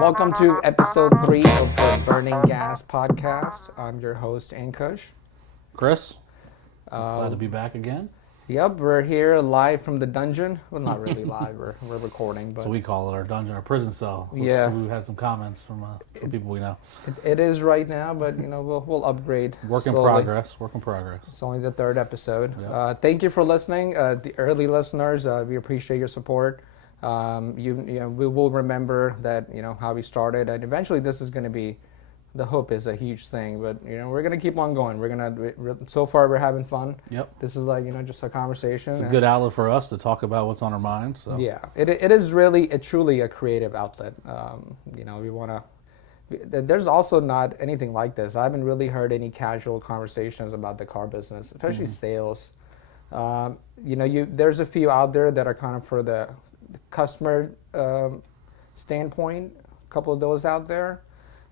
Welcome to episode 3 of the Burning Gas podcast. I'm your host, Ankush. Chris, glad to be back again. Yep, we're here live from the dungeon. Well, not really live, we're recording. But so we call it our dungeon, our prison cell. Yeah. So we've had some comments from people we know. It is right now, but we'll upgrade. Work in slowly. Progress. It's only the 3rd episode. Yep. Thank you for listening. The early listeners, we appreciate your support. We will remember that how we started, and eventually this is going to be. The hope is a huge thing, but we're gonna keep on going. So far we're having fun. Yep. This is just a conversation. It's a good outlet for us to talk about what's on our minds. So. Yeah, it is really truly a creative outlet. We wanna. There's also not anything like this. I haven't really heard any casual conversations about the car business, especially sales. There's a few out there that are kind of for the customer standpoint. A couple of those out there.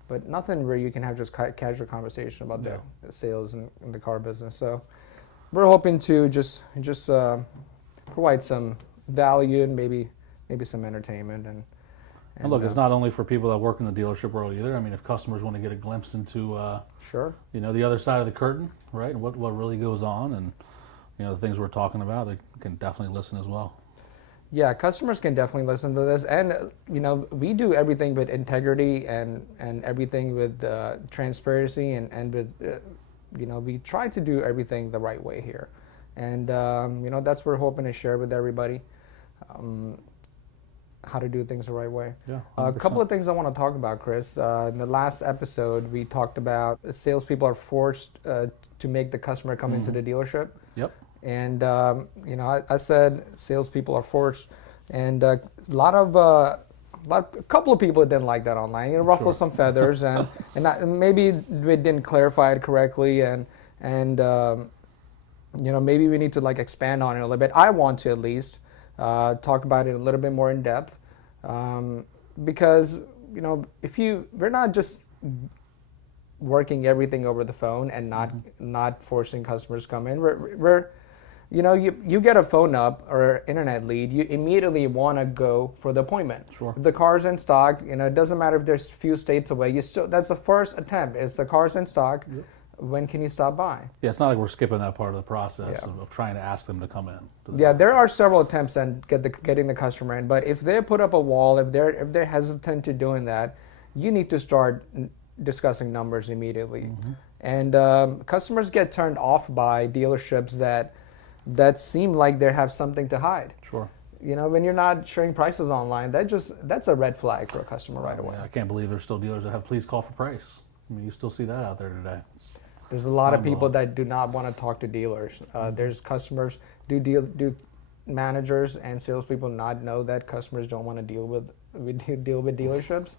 But nothing where you can have just casual conversation about the sales and the car business. So we're hoping to just provide some value and maybe some entertainment. And look, it's not only for people that work in the dealership world either. I mean, if customers want to get a glimpse into sure, the other side of the curtain, right, and what really goes on, and the things we're talking about, they can definitely listen as well. Yeah, customers can definitely listen to this, and we do everything with integrity and everything with transparency and with we try to do everything the right way here, and that's what we're hoping to share with everybody, how to do things the right way. Yeah, a couple of things I want to talk about, Chris. In the last episode, we talked about salespeople are forced to make the customer come into the dealership. Yep. And I said salespeople are forced, and a couple of people didn't like that online. Ruffled some feathers, and maybe we didn't clarify it correctly, and maybe we need to expand on it a little bit. I want to at least talk about it a little bit more in depth, because we're not just working everything over the phone and not forcing customers to come in. We're you get a phone up or internet lead, you immediately want to go for the appointment. Sure. If the car's in stock, it doesn't matter if there's a few states away. That's the first attempt. It's the car's in stock. Yep. When can you stop by? Yeah, it's not like we're skipping that part of the process of trying to ask them to come in. There are several attempts at getting the customer in, but if they put up a wall, if they're hesitant to doing that, you need to start discussing numbers immediately. And customers get turned off by dealerships that seem like they have something to hide. Sure. When you're not sharing prices online, that's a red flag for a customer right away. I can't believe there's still dealers that have please call for price. I mean, you still see that out there today. There's a lot of people that do not want to talk to dealers. There's customers, do managers and salespeople not know that customers don't want to deal with dealerships?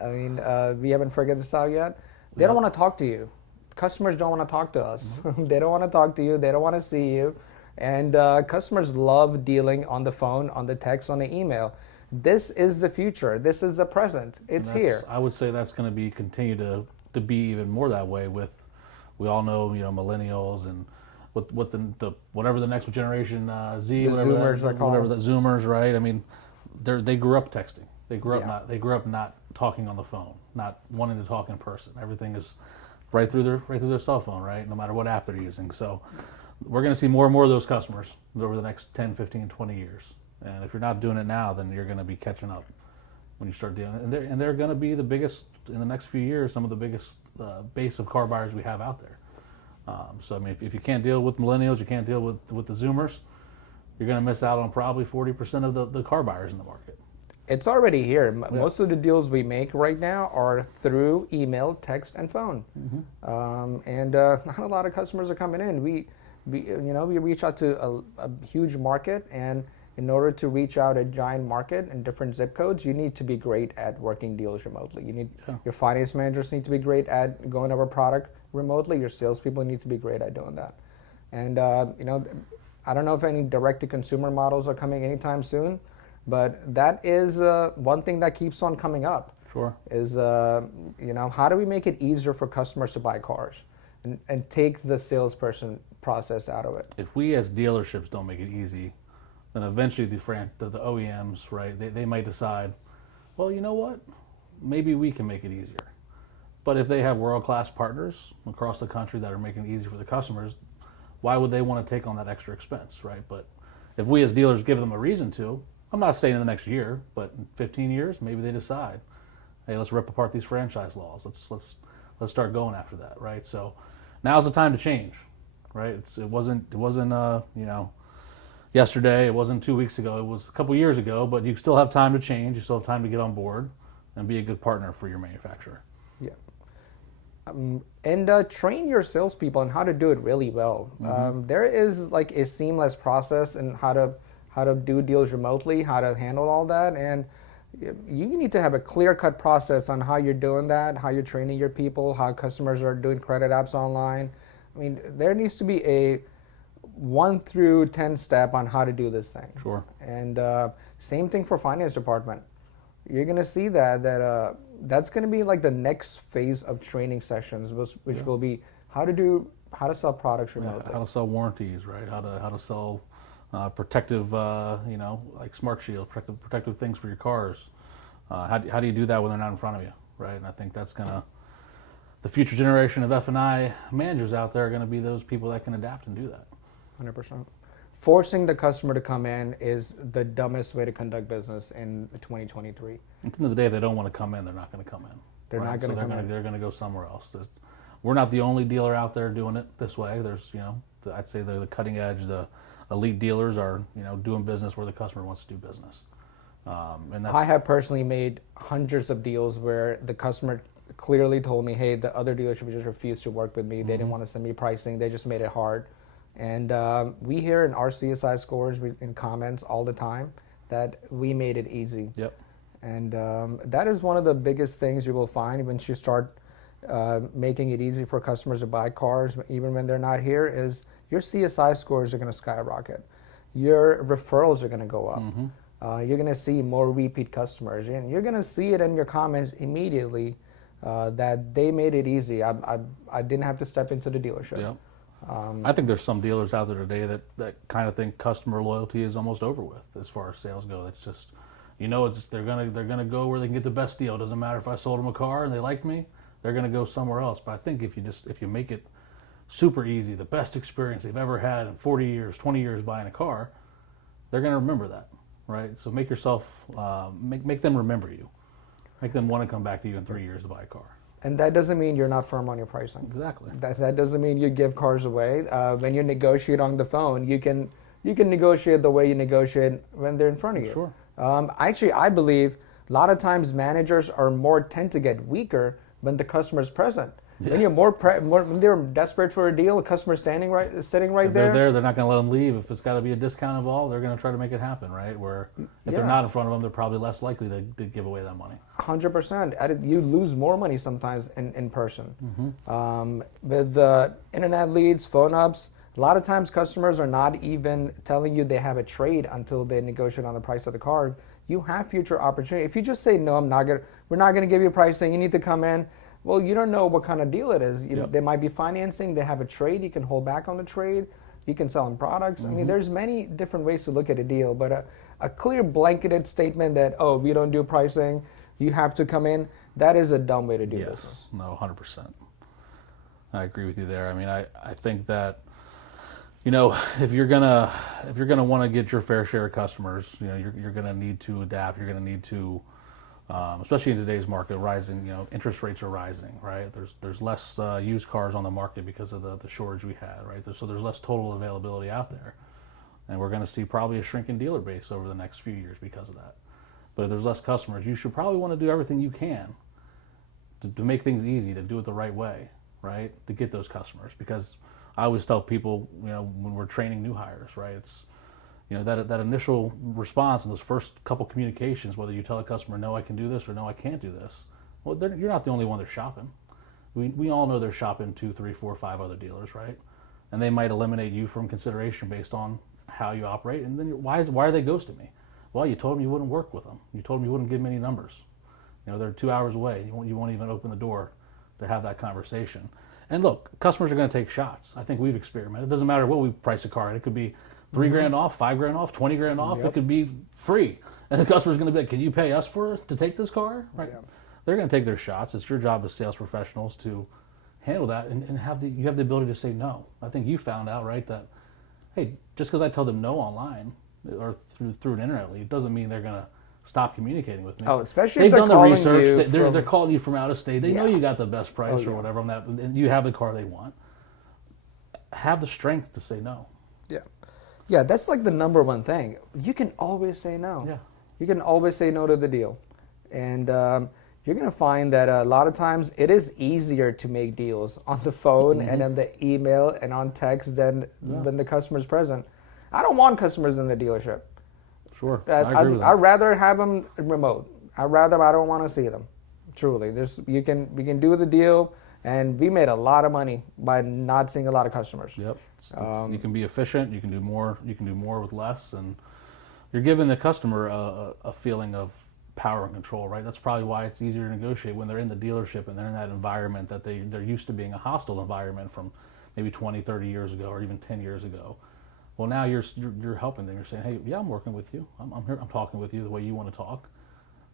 I mean, we haven't figured this out yet. They don't want to talk to you. Customers don't want to talk to us. They don't want to talk to you. They don't want to see you. And customers love dealing on the phone, on the text, on the email. This is the future. This is the present. It's here. I would say that's going to continue to be even more that way. With we all know millennials and whatever the next generation Z, whatever the Zoomers, right? I mean, they grew up texting. They grew up not talking on the phone, not wanting to talk in person. Everything is right through their cell phone, right? No matter what app they're using. So we're going to see more and more of those customers over the next 10, 15, 20 years. And if you're not doing it now, then you're going to be catching up when you start dealing. And they're going to be the biggest, in the next few years, some of the biggest base of car buyers we have out there. So, I mean, if you can't deal with millennials, you can't deal with the Zoomers, you're going to miss out on probably 40% of the car buyers in the market. It's already here. Most of the deals we make right now are through email, text, and phone. And not a lot of customers are coming in. We reach out to a huge market, and in order to reach out a giant market in different zip codes, you need to be great at working deals remotely. Your finance managers need to be great at going over product remotely. Your salespeople need to be great at doing that. And I don't know if any direct-to-consumer models are coming anytime soon. But that is one thing that keeps on coming up. Sure. Is how do we make it easier for customers to buy cars, and take the salesperson process out of it? If we as dealerships don't make it easy then eventually the OEMs, right, they might decide, well, you know what, maybe we can make it easier. But if they have world-class partners across the country that are making it easy for the customers, why would they want to take on that extra expense, right? But if we as dealers give them a reason to, I'm not saying in the next year, but in 15 years, maybe they decide, hey, let's rip apart these franchise laws. Let's start going after that, right? So now's the time to change, right? It wasn't yesterday. It wasn't 2 weeks ago. It was a couple years ago. But you still have time to change. You still have time to get on board and be a good partner for your manufacturer. Yeah. And train your salespeople on how to do it really well. There is like a seamless process in how to do deals remotely, how to handle all that, and you need to have a clear-cut process on how you're doing that, how you're training your people, how customers are doing credit apps online. I mean, there needs to be a 1 through 10 step on how to do this thing. Sure. And same thing for finance department. You're going to see that's going to be like the next phase of training sessions, which will be how to sell products remotely. How to sell warranties, right? How to sell protective, like Smart Shield, protective things for your cars. How do you do that when they're not in front of you, right? And I think that's the future generation of F&I managers out there are going to be those people that can adapt and do that. 100%. Forcing the customer to come in is the dumbest way to conduct business in 2023. At the end of the day, if they don't want to come in, they're not going to come in. They're not going to come in. They're going to go somewhere else. We're not the only dealer out there doing it this way. There's, I'd say they're the cutting edge. The elite dealers are, doing business where the customer wants to do business. And I have personally made hundreds of deals where the customer clearly told me, hey, the other dealership just refused to work with me. They didn't want to send me pricing. They just made it hard. And we hear in our CSI scores, in comments all the time, that we made it easy. Yep. And that is one of the biggest things you will find once you start making it easy for customers to buy cars, even when they're not here, is your CSI scores are going to skyrocket. Your referrals are going to go up. You're going to see more repeat customers. And you're going to see it in your comments immediately that they made it easy. I didn't have to step into the dealership. Yep. I think there's some dealers out there today that kind of think customer loyalty is almost over with as far as sales go. It's just, they're gonna go where they can get the best deal. It doesn't matter if I sold them a car and they liked me, they're gonna go somewhere else. But I think if you make it super easy, the best experience they've ever had in 40 years, 20 years buying a car, they're gonna remember that, right? So make yourself, make them remember you, make them want to come back to you in 3 years to buy a car. And that doesn't mean you're not firm on your pricing. Exactly. That doesn't mean you give cars away. When you negotiate on the phone, you can negotiate the way you negotiate when they're in front of you. Sure. Actually, I believe a lot of times managers tend to get weaker when the customer is present. Yeah. When you're when they're desperate for a deal, a customer sitting right if there. They're not going to let them leave. If it's got to be a discount involved, they're going to try to make it happen, right? Where if they're not in front of them, they're probably less likely to give away that money. 100%. You lose more money sometimes in person. With internet leads, phone ups, a lot of times customers are not even telling you they have a trade until they negotiate on the price of the car. You have future opportunity. If you just say, no, we're not going to give you pricing, you need to come in. Well, you don't know what kind of deal it is. They might be financing. They have a trade. You can hold back on the trade. You can sell them products. I mean, there's many different ways to look at a deal. But a clear blanketed statement that, we don't do pricing, you have to come in, that is a dumb way to do business. No, 100%. I agree with you there. I mean, I think that, if you're gonna want to get your fair share of customers, you're gonna need to adapt. You're gonna need to especially in today's market, rising, interest rates are rising, right? There's less used cars on the market because of the shortage we had, right? So there's less total availability out there. And we're going to see probably a shrinking dealer base over the next few years because of that. But if there's less customers, you should probably want to do everything you can to make things easy, to do it the right way, right? To get those customers. Because I always tell people, when we're training new hires, right? It's, that initial response in those first couple communications, whether you tell a customer, no, I can do this, or no, I can't do this. Well, you're not the only one they're shopping. We all know they're shopping 2, 3, 4, 5 other dealers, right? And they might eliminate you from consideration based on how you operate. And then why are they ghosting me? Well, you told them you wouldn't work with them. You told them you wouldn't give them any numbers. They're 2 hours away. You won't even open the door to have that conversation. And look, customers are going to take shots. I think we've experimented. It doesn't matter what we price a car at. It could be $3,000 off, $5,000 off, $20,000 off. It could be free, and the customer's going to be like, "Can you pay us to take this car?" Right? Yeah. They're going to take their shots. It's your job as sales professionals to handle that and you have the ability to say no. I think you found out, right, that hey, just because I tell them no online or through an internet lead doesn't mean they're going to stop communicating with me. Oh, especially they've if done the research. They're calling you from out of state. They know you got the best price or whatever on that, and you have the car they want. Have the strength to say no. Yeah, that's like the number one thing. You can always say no. Yeah, you can always say no to the deal, and you're going to find that a lot of times it is easier to make deals on the phone and on the email and on text than when the customer's present. I don't want customers in the dealership. Sure, I agree with that. I'd rather have them remote. I don't want to see them. Truly, we can do the deal, and we made a lot of money by not seeing a lot of customers. Yep, you can be efficient. You can do more. You can do more with less, and you're giving the customer a feeling of power and control. Right. That's probably why it's easier to negotiate when they're in the dealership and they're in that environment that they're used to being a hostile environment from maybe 20, 30 years ago, or even 10 years ago. Well, now you're helping them. You're saying, "Hey, yeah, I'm working with you. I'm here. I'm talking with you the way you want to talk."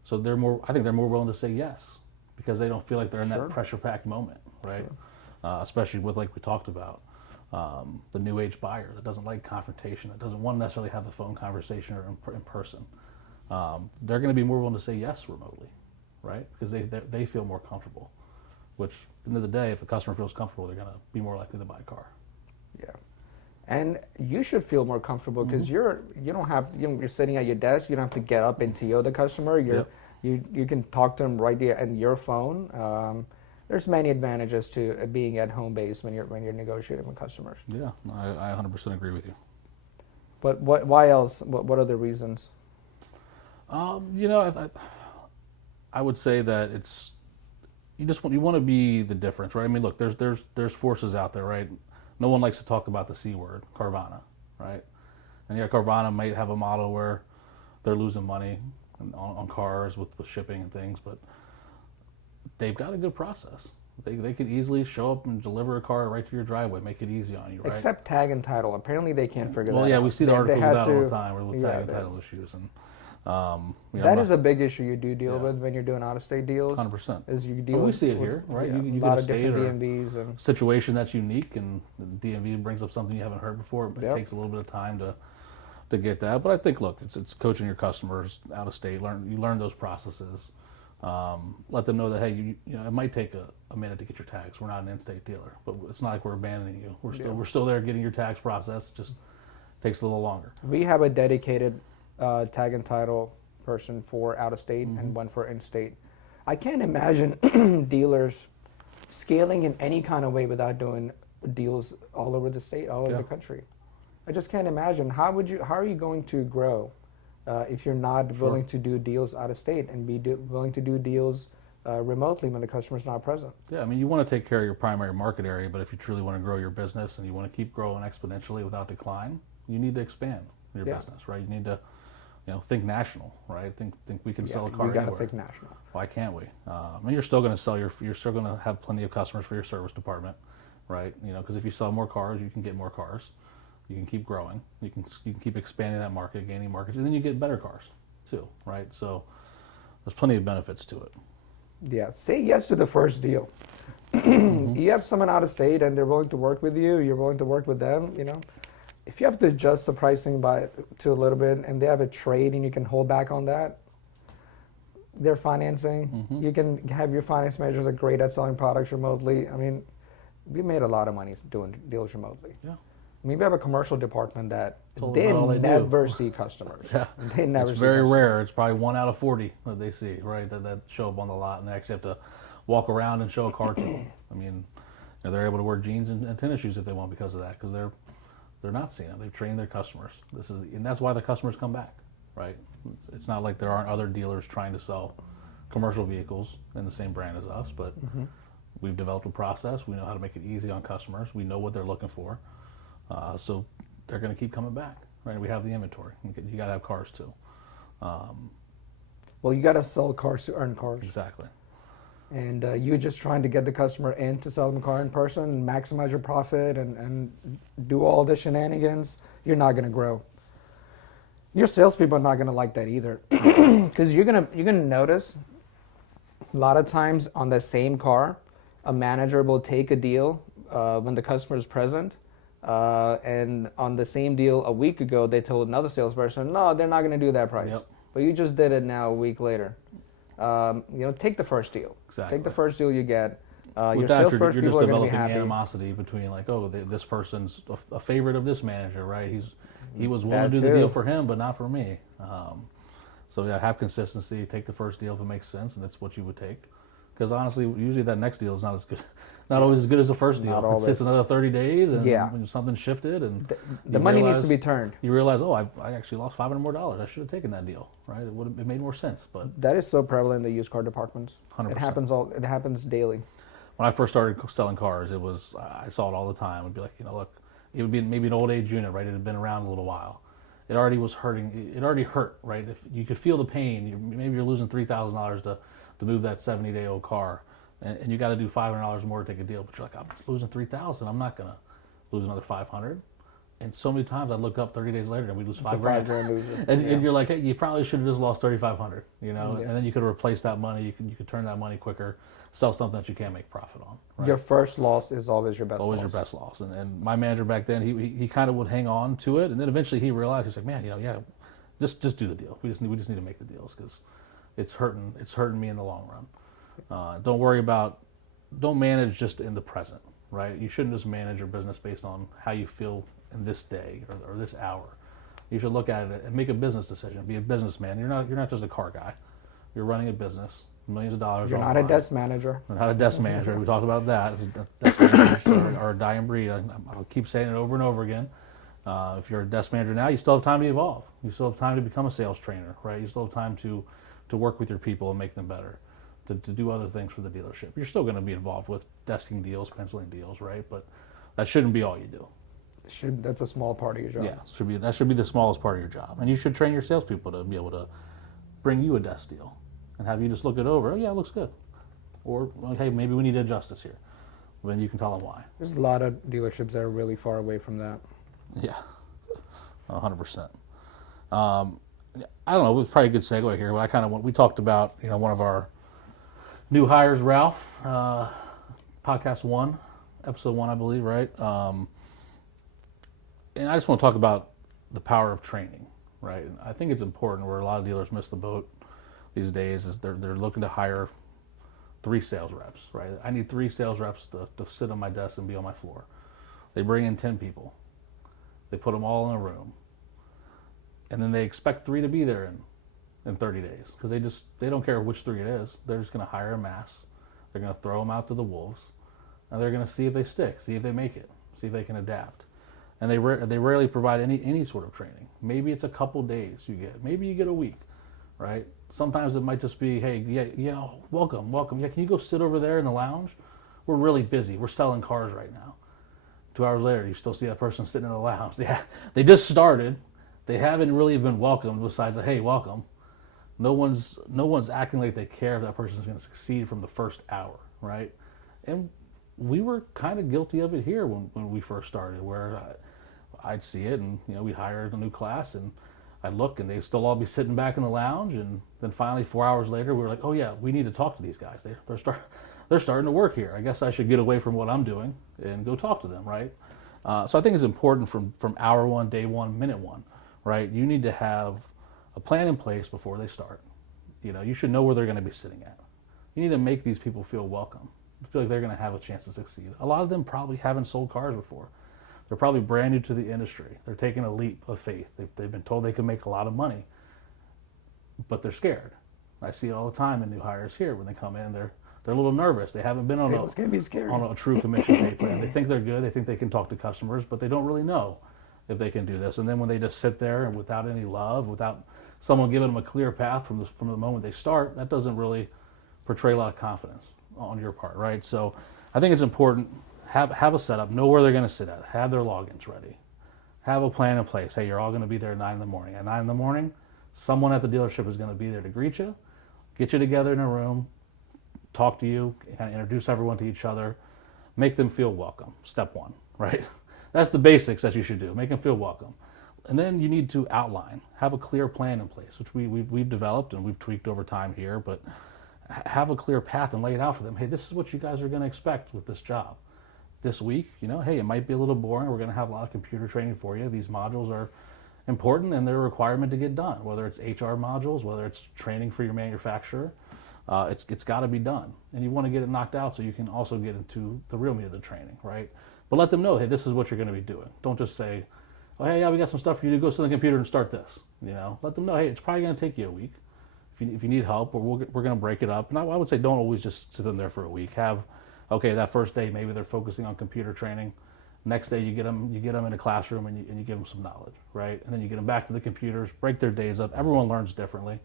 So I think they're more willing to say yes because they don't feel like they're in that pressure-packed moment, right? Especially with, like we talked about, the new age buyer that doesn't like confrontation, that doesn't want to necessarily have the phone conversation or in person. They're going to be more willing to say yes remotely, right? Because they feel more comfortable. Which, at the end of the day, if a customer feels comfortable, they're going to be more likely to buy a car. Yeah. And you should feel more comfortable because you're sitting at your desk. You don't have to get up and TO the customer. You can talk to them right there on your phone. There's many advantages to being at home base when you're negotiating with customers. Yeah, I 100% agree with you. But why else? What are the reasons? I would say that it's you want to be the difference, right? I mean, look, there's forces out there, right? No one likes to talk about the C word, Carvana, right? And Carvana might have a model where they're losing money on cars with shipping and things, but they've got a good process. They could easily show up and deliver a car right to your driveway, make it easy on you, right? Except tag and title. Apparently they can't figure that out. Well, yeah, we see the articles of that all the time with tag and title issues. And that is a big issue you do deal with when you're doing out-of-state deals. 100%. Is you deal with, we see it here, right? Yeah, you a lot of different DMVs and situation that's unique, and the DMV brings up something you haven't heard before. It takes a little bit of time to get that. But I think, look, it's coaching your customers out of state. You learn those processes. Let them know that, hey, it might take a minute to get your tags. We're not an in-state dealer, but it's not like we're abandoning you. We're still there getting your tags processed. It just takes a little longer. We have a dedicated tag and title person for out of state and one for in state. I can't imagine dealers scaling in any kind of way without doing deals all over the state, all over the country. I just can't imagine. How are you going to grow if you're not willing to do deals out of state and willing to do deals remotely when the customer's not present? Yeah, I mean, you want to take care of your primary market area, but if you truly want to grow your business and you want to keep growing exponentially without decline, you need to expand your business, right? You need to, think national, right? Think we can sell a car anywhere. You got to think national. Why can't we? I mean, you're still going to sell you're still going to have plenty of customers for your service department, right? Because if you sell more cars, you can get more cars. You can keep growing. You can keep expanding that market, gaining markets, and then you get better cars too, right? So there's plenty of benefits to it. Yeah, say yes to the first deal. You have someone out of state and they're willing to work with you. You're willing to work with them. If you have to adjust the pricing to a little bit, and they have a trade and you can hold back on that, their financing, you can have your finance managers are great at selling products remotely. I mean, we made a lot of money doing deals remotely. Yeah. I mean, we have a commercial department that they never see customers. Yeah. They never see It's very rare. It's probably 1 out of 40 that they see, right, that show up on the lot, and they actually have to walk around and show a car to them. I mean, they're able to wear jeans and tennis shoes if they want because of that, because they're not seeing it. They've trained their customers. And that's why the customers come back, right? It's not like there aren't other dealers trying to sell commercial vehicles in the same brand as us, but we've developed a process. We know how to make it easy on customers. We know what they're looking for. So they're going to keep coming back, right? We have the inventory. You got to have cars too. Well, you got to sell cars to earn cars. Exactly. and you just trying to get the customer in to sell them a car in person and maximize your profit and do all the shenanigans, you're not going to grow. Your salespeople are not going to like that either, because you're gonna notice a lot of times on the same car, a manager will take a deal when the customer is present, and on the same deal a week ago, they told another salesperson, no, they're not going to do that price. Yep. But you just did it now a week later. Take the first deal. Exactly. Take the first deal you get. Your that, salesperson you're just people are going to be developing happy. animosity between like, oh, this person's a favorite of this manager, right? He was willing That to do too. the deal for him, but not for me. So yeah, have consistency. Take the first deal if it makes sense, and it's what you would take. Because honestly, usually that next deal is not as good, not always as good as the first deal. Not It always. sits another 30 days, and Yeah. when something shifted, and The you money needs realize- to be turned. You realize, oh, I actually lost $500 more. I should have taken that deal, right? It made more sense, but That is so prevalent in the used car departments. 100%. It happens daily. When I first started selling cars, I saw it all the time. It'd be like, look, it would be maybe an old age unit, right? It had been around a little while. It already was hurting. It already hurt, right? If you could feel the pain, maybe you're losing $3,000 to move that 70-day-old car, and you got to do $500 more to take a deal. But you're like, I'm losing $3,000. I'm not gonna lose another $500. And so many times I look up 30 days later and we lose $5,000. And you're like, hey, you probably should have just lost $3,500, you know? Yeah. And then you could replace that money. You could turn that money quicker, sell something that you can't make profit on. Right? Your first loss is always your best Always loss. your best loss. And my manager back then, he kind of would hang on to it, and then eventually he realized, he's like, man, just do the deal. We just need to make the deals because it's hurting me in the long run. Don't manage just in the present, right? You shouldn't just manage your business based on how you feel in this day or this hour. You should look at it and make a business decision. Be a businessman. You're not just a car guy. You're running a business. Millions of dollars. You're not a desk manager. You're not a desk manager. We talked about that. Desk managers are a dying breed. I'll keep saying it over and over again. If you're a desk manager now, you still have time to evolve. You still have time to become a sales trainer, right? You still have time to work with your people and make them better, to do other things for the dealership. You're still going to be involved with desking deals, penciling deals, right? But that shouldn't be all you do. That's a small part of your job. Yeah, that should be the smallest part of your job. And you should train your salespeople to be able to bring you a desk deal and have you just look it over. Oh yeah, it looks good. Or well, hey, maybe we need to adjust this here. Then you can tell them why. There's a lot of dealerships that are really far away from that. Yeah, 100%. I don't know. It was probably a good segue here, but we talked about one of our new hires, Ralph, podcast 1, episode 1, I believe, right? And I just want to talk about the power of training, right? And I think it's important where a lot of dealers miss the boat these days is they're looking to hire 3 sales reps, right? I need 3 sales reps to sit on my desk and be on my floor. They bring in 10 people. They put them all in a room. And then they expect 3 to be there in 30 days because they don't care which 3 it is. They're just going to hire a mass. They're going to throw them out to the wolves. And they're going to see if they stick, see if they make it, see if they can adapt. And they rarely provide any sort of training. Maybe it's a couple days you get. Maybe you get a week, right? Sometimes it might just be, hey, welcome. Yeah, can you go sit over there in the lounge? We're really busy. We're selling cars right now. 2 hours later, you still see that person sitting in the lounge. Yeah, they just started. They haven't really been welcomed besides a, hey, welcome. No one's acting like they care if that person's going to succeed from the first hour, right? And we were kind of guilty of it here when we first started, where I'd see it, and we'd hire a new class, and I'd look, and they'd still all be sitting back in the lounge, and then finally 4 hours later, we were like, oh yeah, we need to talk to these guys. They're starting to work here. I guess I should get away from what I'm doing and go talk to them, right? So I think it's important from hour 1, day 1, minute 1, right? You need to have a plan in place before they start. You should know where they're going to be sitting at. You need to make these people feel welcome, feel like they're going to have a chance to succeed. A lot of them probably haven't sold cars before. They're probably brand new to the industry. They're taking a leap of faith. They've been told they can make a lot of money, but they're scared. I see it all the time in new hires here. When they come in, they're a little nervous. They haven't been on a true commission pay plan. They think they're good. They think they can talk to customers, but they don't really know if they can do this. And then when they just sit there and without any love, without someone giving them a clear path from the moment they start, that doesn't really portray a lot of confidence on your part, right? So I think it's important. Have a setup, know where they're going to sit at, have their logins ready, have a plan in place. Hey, you're all going to be there at 9 in the morning. At 9 in the morning, someone at the dealership is going to be there to greet you, get you together in a room, talk to you, kind of introduce everyone to each other, make them feel welcome. Step one, right? That's the basics that you should do. Make them feel welcome. And then you need to outline, have a clear plan in place, which we've developed and we've tweaked over time here, but have a clear path and lay it out for them. Hey, this is what you guys are going to expect with this job. This week, hey, it might be a little boring. We're going to have a lot of computer training for you. These modules are important and they're a requirement to get done, whether it's HR modules, whether it's training for your manufacturer. It's got to be done. And you want to get it knocked out so you can also get into the real meat of the training, right? But let them know, hey, this is what you're going to be doing. Don't just say, oh, hey, yeah, we got some stuff for you to go sit on the computer and start this. Let them know, hey, it's probably going to take you a week. If you need help, or we're going to break it up. And I would say don't always just sit them there for a week. Okay, that first day, maybe they're focusing on computer training. Next day, you get them in a classroom and you give them some knowledge, right? And then you get them back to the computers, break their days up. Everyone learns differently.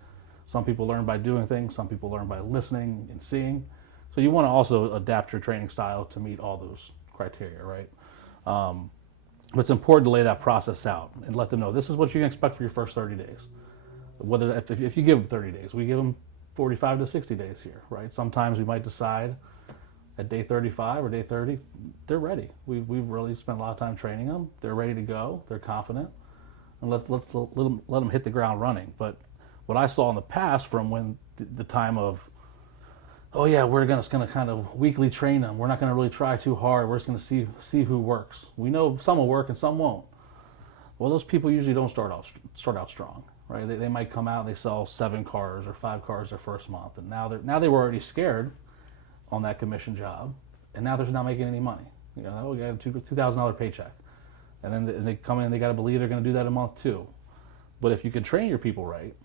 Some people learn by doing things. Some people learn by listening and seeing. So you want to also adapt your training style to meet all those criteria, right? But it's important to lay that process out and let them know this is what you can expect for your first 30 days. Whether if you give them 30 days, we give them 45 to 60 days here, right? Sometimes we might decide at day 35 or day 30, they're ready. We've really spent a lot of time training them. They're ready to go. They're confident, and let's let them hit the ground running. But what I saw in the past, from when the time of, oh yeah, we're just going to kind of weekly train them. We're not going to really try too hard. We're just going to see who works. We know some will work and some won't. Well, those people usually don't start out strong, right? They might come out and they sell 7 cars or 5 cars their first month, and now they were already scared on that commission job, and now they're not making any money. We got a $2,000 paycheck, and then they come in and they got to believe they're going to do that a month too. But if you can train your people right,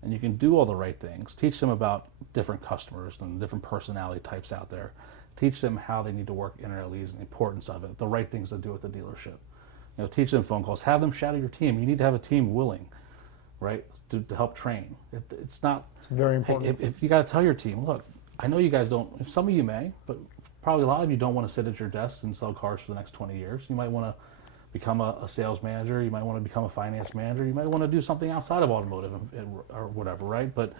and you can do all the right things, teach them about different customers and different personality types out there, teach them how they need to work interleads and the importance of it, the right things to do at the dealership. Teach them phone calls, have them shadow your team. You need to have a team willing, right, to help train. It's very important. If you got to tell your team, look, I know you guys don't, some of you may, but probably a lot of you don't want to sit at your desk and sell cars for the next 20 years. You might want to become a sales manager. You might want to become a finance manager. You might want to do something outside of automotive or whatever, right? But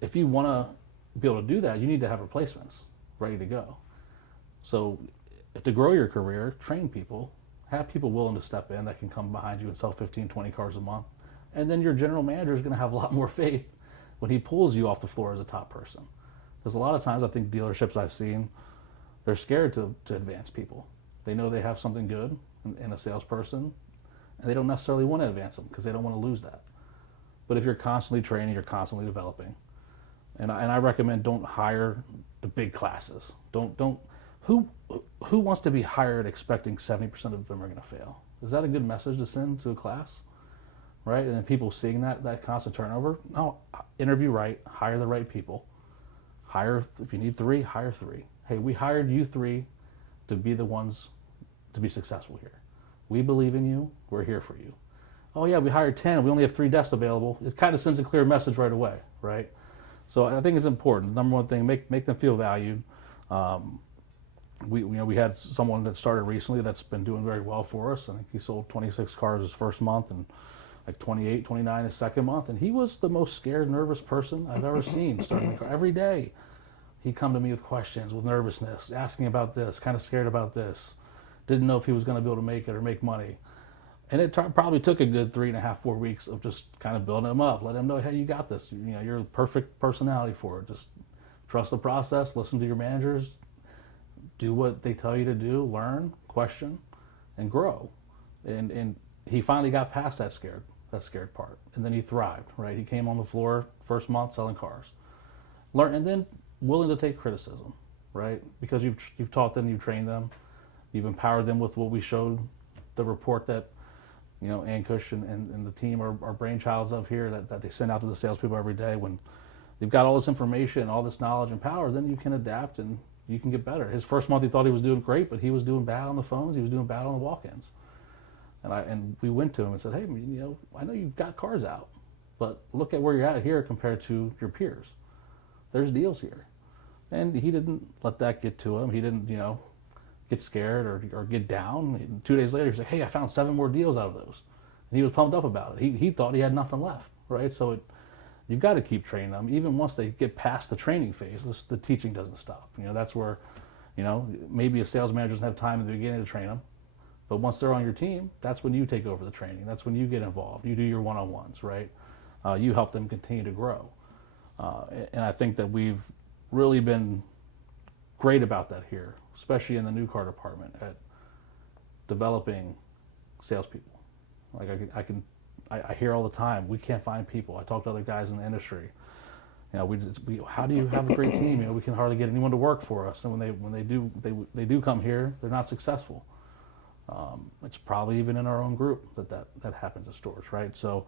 if you want to be able to do that, you need to have replacements ready to go. So to grow your career, train people, have people willing to step in that can come behind you and sell 15, 20 cars a month. And then your general manager is going to have a lot more faith when he pulls you off the floor as a top person. Because a lot of times I think dealerships I've seen, they're scared to advance people. They know they have something good in a salesperson, and they don't necessarily want to advance them because they don't want to lose that. But if you're constantly training, you're constantly developing. And I recommend don't hire the big classes. Who wants to be hired expecting 70% of them are going to fail? Is that a good message to send to a class? Right? And then people seeing that constant turnover, no, interview right, hire the right people. If you need 3, hire 3. Hey, we hired you 3 to be the ones to be successful here. We believe in you. We're here for you. Oh yeah, we hired 10. We only have 3 desks available. It kind of sends a clear message right away, right? So I think it's important. Number one thing, make them feel valued. We had someone that started recently that's been doing very well for us. I think he sold 26 cars his first month and like 28, 29 his second month. And he was the most scared, nervous person I've ever seen starting the car. Every day he'd come to me with questions, with nervousness, asking about this, kind of scared about this. Didn't know if he was going to be able to make it or make money. And it probably took a good 3.5, 4 weeks of just kind of building him up, let him know, hey, you got this. You're the perfect personality for it. Just trust the process, listen to your managers, do what they tell you to do, learn, question, and grow. And he finally got past that scared part. And then he thrived, right? He came on the floor first month selling cars. Learn, and then willing to take criticism, right? Because you've taught them, you've trained them, you've empowered them with what we showed, the report that Ankush and the team are brainchilds of here that they send out to the salespeople every day. When they've got all this information, all this knowledge and power, then you can adapt and you can get better. His first month he thought he was doing great, but he was doing bad on the phones. He was doing bad on the walk-ins. And we went to him and said, hey, I know you've got cars out, but look at where you're at here compared to your peers. There's deals here. And he didn't let that get to him. He didn't, get scared or get down. And 2 days later, he's like, hey, I found 7 more deals out of those. And he was pumped up about it. He thought he had nothing left, right? So you've got to keep training them. Even once they get past the training phase, the teaching doesn't stop. That's where, maybe a sales manager doesn't have time in the beginning to train them, but once they're on your team, that's when you take over the training. That's when you get involved. You do your one-on-ones, right? You help them continue to grow. And I think that we've really been great about that here, especially in the new car department, at developing salespeople. Like I hear all the time, we can't find people. I talk to other guys in the industry. How do you have a great team? We can hardly get anyone to work for us, and when they do come here, they're not successful. It's probably even in our own group that happens at stores, right? So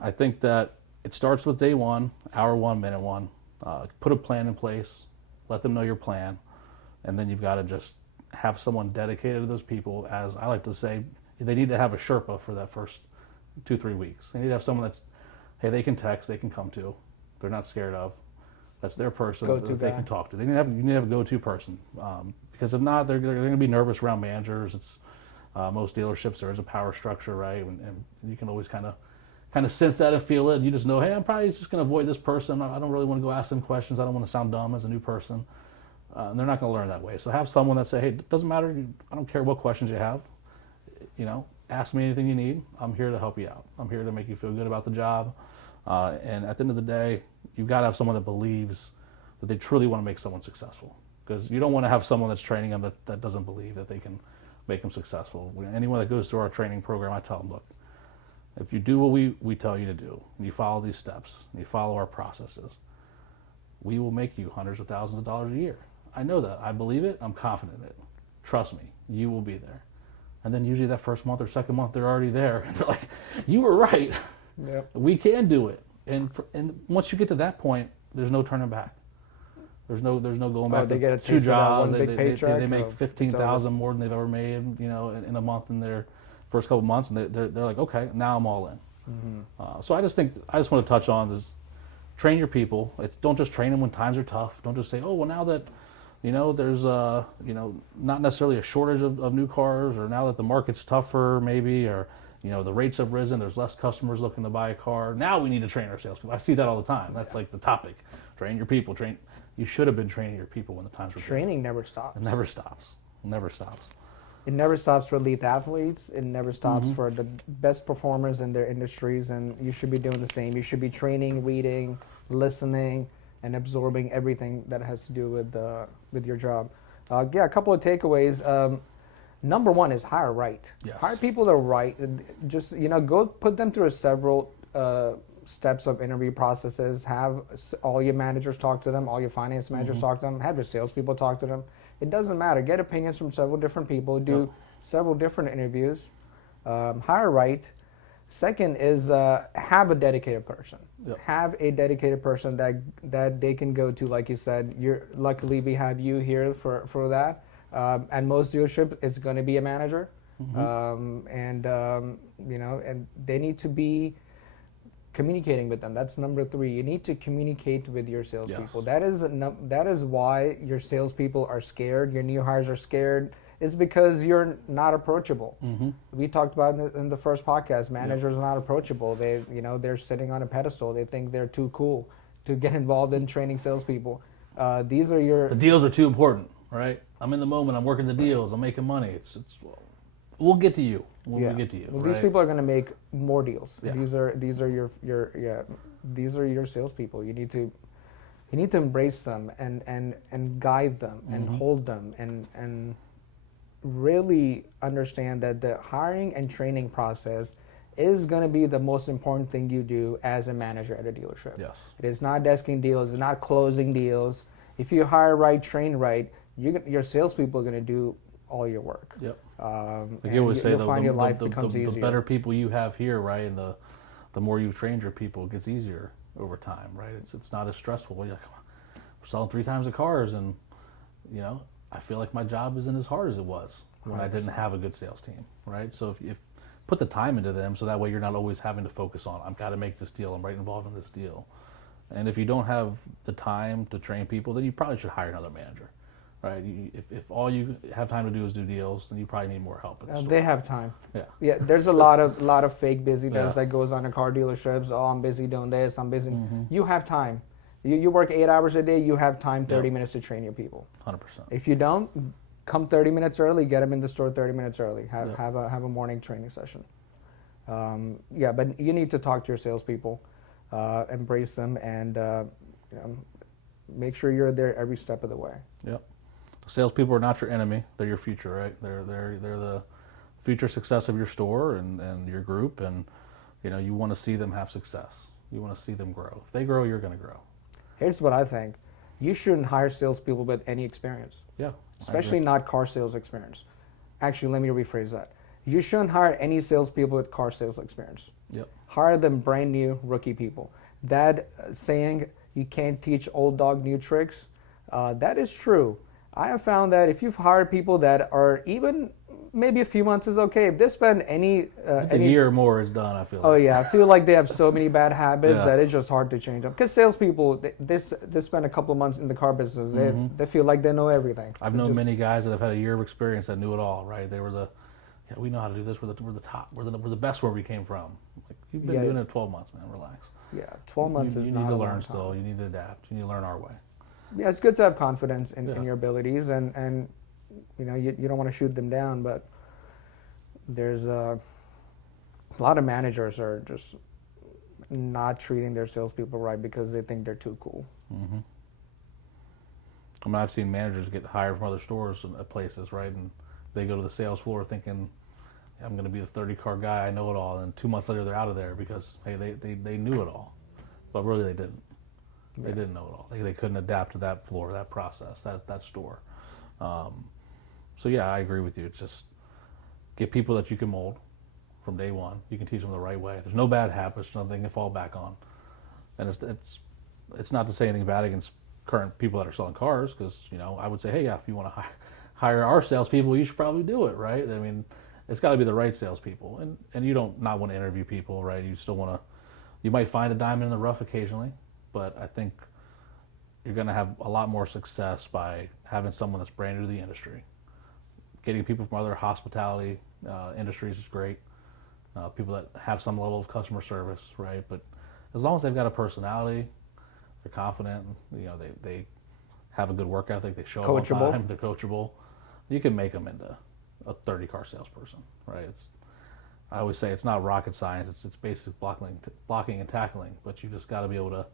I think that it starts with day one, hour one, minute one. Put a plan in place, let them know your plan, and then you've got to just have someone dedicated to those people. As I like to say, they need to have a Sherpa for that first 2-3 weeks. They need to have someone that's, hey, they can text, they can come to, they're not scared of. That's their person that they can talk to. You need to have a go-to person, because if not, they're going to be nervous around managers. It's most dealerships, there is a power structure, right? And you can always kind of sense that and feel it. You just know, hey, I'm probably just going to avoid this person. I don't really want to go ask them questions. I don't want to sound dumb as a new person. And they're not going to learn that way. So have someone that say, hey, it doesn't matter. I don't care what questions you have. Ask me anything you need. I'm here to help you out. I'm here to make you feel good about the job. And at the end of the day, you've got to have someone that believes that they truly want to make someone successful. Because you don't want to have someone that's training them that doesn't believe that they can make them successful. Anyone that goes through our training program, I tell them, look, if you do what we tell you to do, and you follow these steps, and you follow our processes, we will make you hundreds of thousands of dollars a year. I know that. I believe it. I'm confident in it. Trust me, you will be there. And then usually that first month or second month, they're already there. And they're like, you were right. Yep. We can do it. And once you get to that point, there's no turning back. There's no going back. They get a 2 jobs. Big paycheck. They make $15,000 more than they've ever made, in a month in their first couple months, and they're like, okay, now I'm all in. Mm-hmm. So I just want to touch on this: train your people. Don't just train them when times are tough. Don't just say, oh, well, now that there's not necessarily a shortage of new cars, or now that the market's tougher, maybe, or the rates have risen, there's less customers looking to buy a car. Now we need to train our salespeople. I see that all the time. That's like the topic. Train your people. You should have been training your people when the times were good. Training never stops. It never stops. Never stops. It never stops for elite athletes. It never stops for the best performers in their industries, and you should be doing the same. You should be training, reading, listening, and absorbing everything that has to do with your job. A couple of takeaways. Number one is hire right. Yes. Hire people that are right. Just go put them through several steps of interview processes. Have all your managers talk to them, all your finance managers talk to them, have your salespeople talk to them. It doesn't matter. Get opinions from several different people. Do several different interviews. Hire right. Second is have a dedicated person. Yep. Have a dedicated person that they can go to. Like you said, luckily we have you here for that. At most dealerships, it's going to be a manager, and they need to be communicating with them. That's number 3. You need to communicate with your salespeople. Yes. That is why your salespeople are scared. Your new hires are scared. It's because you're not approachable. Mm-hmm. We talked about it in the first podcast. Managers are not approachable. They're sitting on a pedestal. They think they're too cool to get involved in training salespeople. The deals are too important, right? I'm in the moment. I'm working the deals. I'm making money. We'll get to you when we get to you. Well, right? These people are going to make more deals. Yeah. These are your salespeople. You need to embrace them and guide them and hold them and really understand that the hiring and training process is going to be the most important thing you do as a manager at a dealership. Yes. It is not desking deals. It's not closing deals. If you hire right, train right, your salespeople are going to do all your work. Yep. Like you always say, the better people you have here, right, and the more you've trained your people, it gets easier over time, right? It's not as stressful. You're like, we're selling 3 times the cars, and I feel like my job isn't as hard as it was when 100%. I didn't have a good sales team, right? So if put the time into them, so that way you're not always having to focus on, I've got to make this deal, I'm right involved in this deal. And if you don't have the time to train people, then you probably should hire another manager. right? If all you have time to do is do deals, then you probably need more help. They have time. Yeah. Yeah. There's a lot of fake busyness Yeah. that goes on in car dealerships. Oh, I'm busy doing this. I'm busy. You have time. You work 8 hours a day. You have time, 30 minutes to train your people. 100%. If you don't, come 30 minutes early. Get them in the store 30 minutes early. Have a morning training session. But you need to talk to your salespeople, embrace them, and make sure you're there every step of the way. Yep. Salespeople are not your enemy; they're your future, right? They're the future success of your store and your group, and you want to see them have success. You want to see them grow. If they grow, you're going to grow. Here's what I think: you shouldn't hire salespeople with any experience. Yeah. Especially not car sales experience. Actually, let me rephrase that. You shouldn't hire any salespeople with car sales experience. Yep. Hire them brand new rookie people. That saying, you can't teach old dog new tricks, that is true. I have found that if you've hired people that are even maybe a few months is okay. If they spend a year or more is done, I feel. Oh yeah, I feel like they have so many bad habits that it's just hard to change them. Because salespeople, they spend a couple of months in the car business. They feel like they know everything. I've known many guys that have had a year of experience that knew it all. Right? They were we know how to do this. We're the top. We're the best where we came from. Like, you've been doing it 12 months, man. Relax. Yeah, 12 months is not a long time. You need to learn still. You need to adapt. You need to learn our way. Yeah, it's good to have confidence in your abilities, and you don't want to shoot them down, but there's a lot of managers are just not treating their salespeople right because they think they're too cool. Mm-hmm. I mean, I've seen managers get hired from other stores at places, right, and they go to the sales floor thinking, I'm going to be the 30-car guy, I know it all, and 2 months later they're out of there because hey, they knew it all, but really they didn't. They didn't know it all. They couldn't adapt to that floor, that process, that store. So yeah, I agree with you. It's just get people that you can mold from day one. You can teach them the right way. There's no bad habits, nothing they can fall back on. And it's not to say anything bad against current people that are selling cars, because I would say, hey, yeah, if you want to hire our salespeople, you should probably do it, right? I mean, it's got to be the right salespeople, and you don't not want to interview people, right? You still want to. You might find a diamond in the rough occasionally. But I think you're going to have a lot more success by having someone that's brand new to the industry. Getting people from other hospitality industries is great. People that have some level of customer service, right? But as long as they've got a personality, they're confident, they have a good work ethic, they show up on time, they're coachable, you can make them into a 30-car salesperson, right? I always say it's not rocket science. It's basic blocking and tackling, but you just got to be able to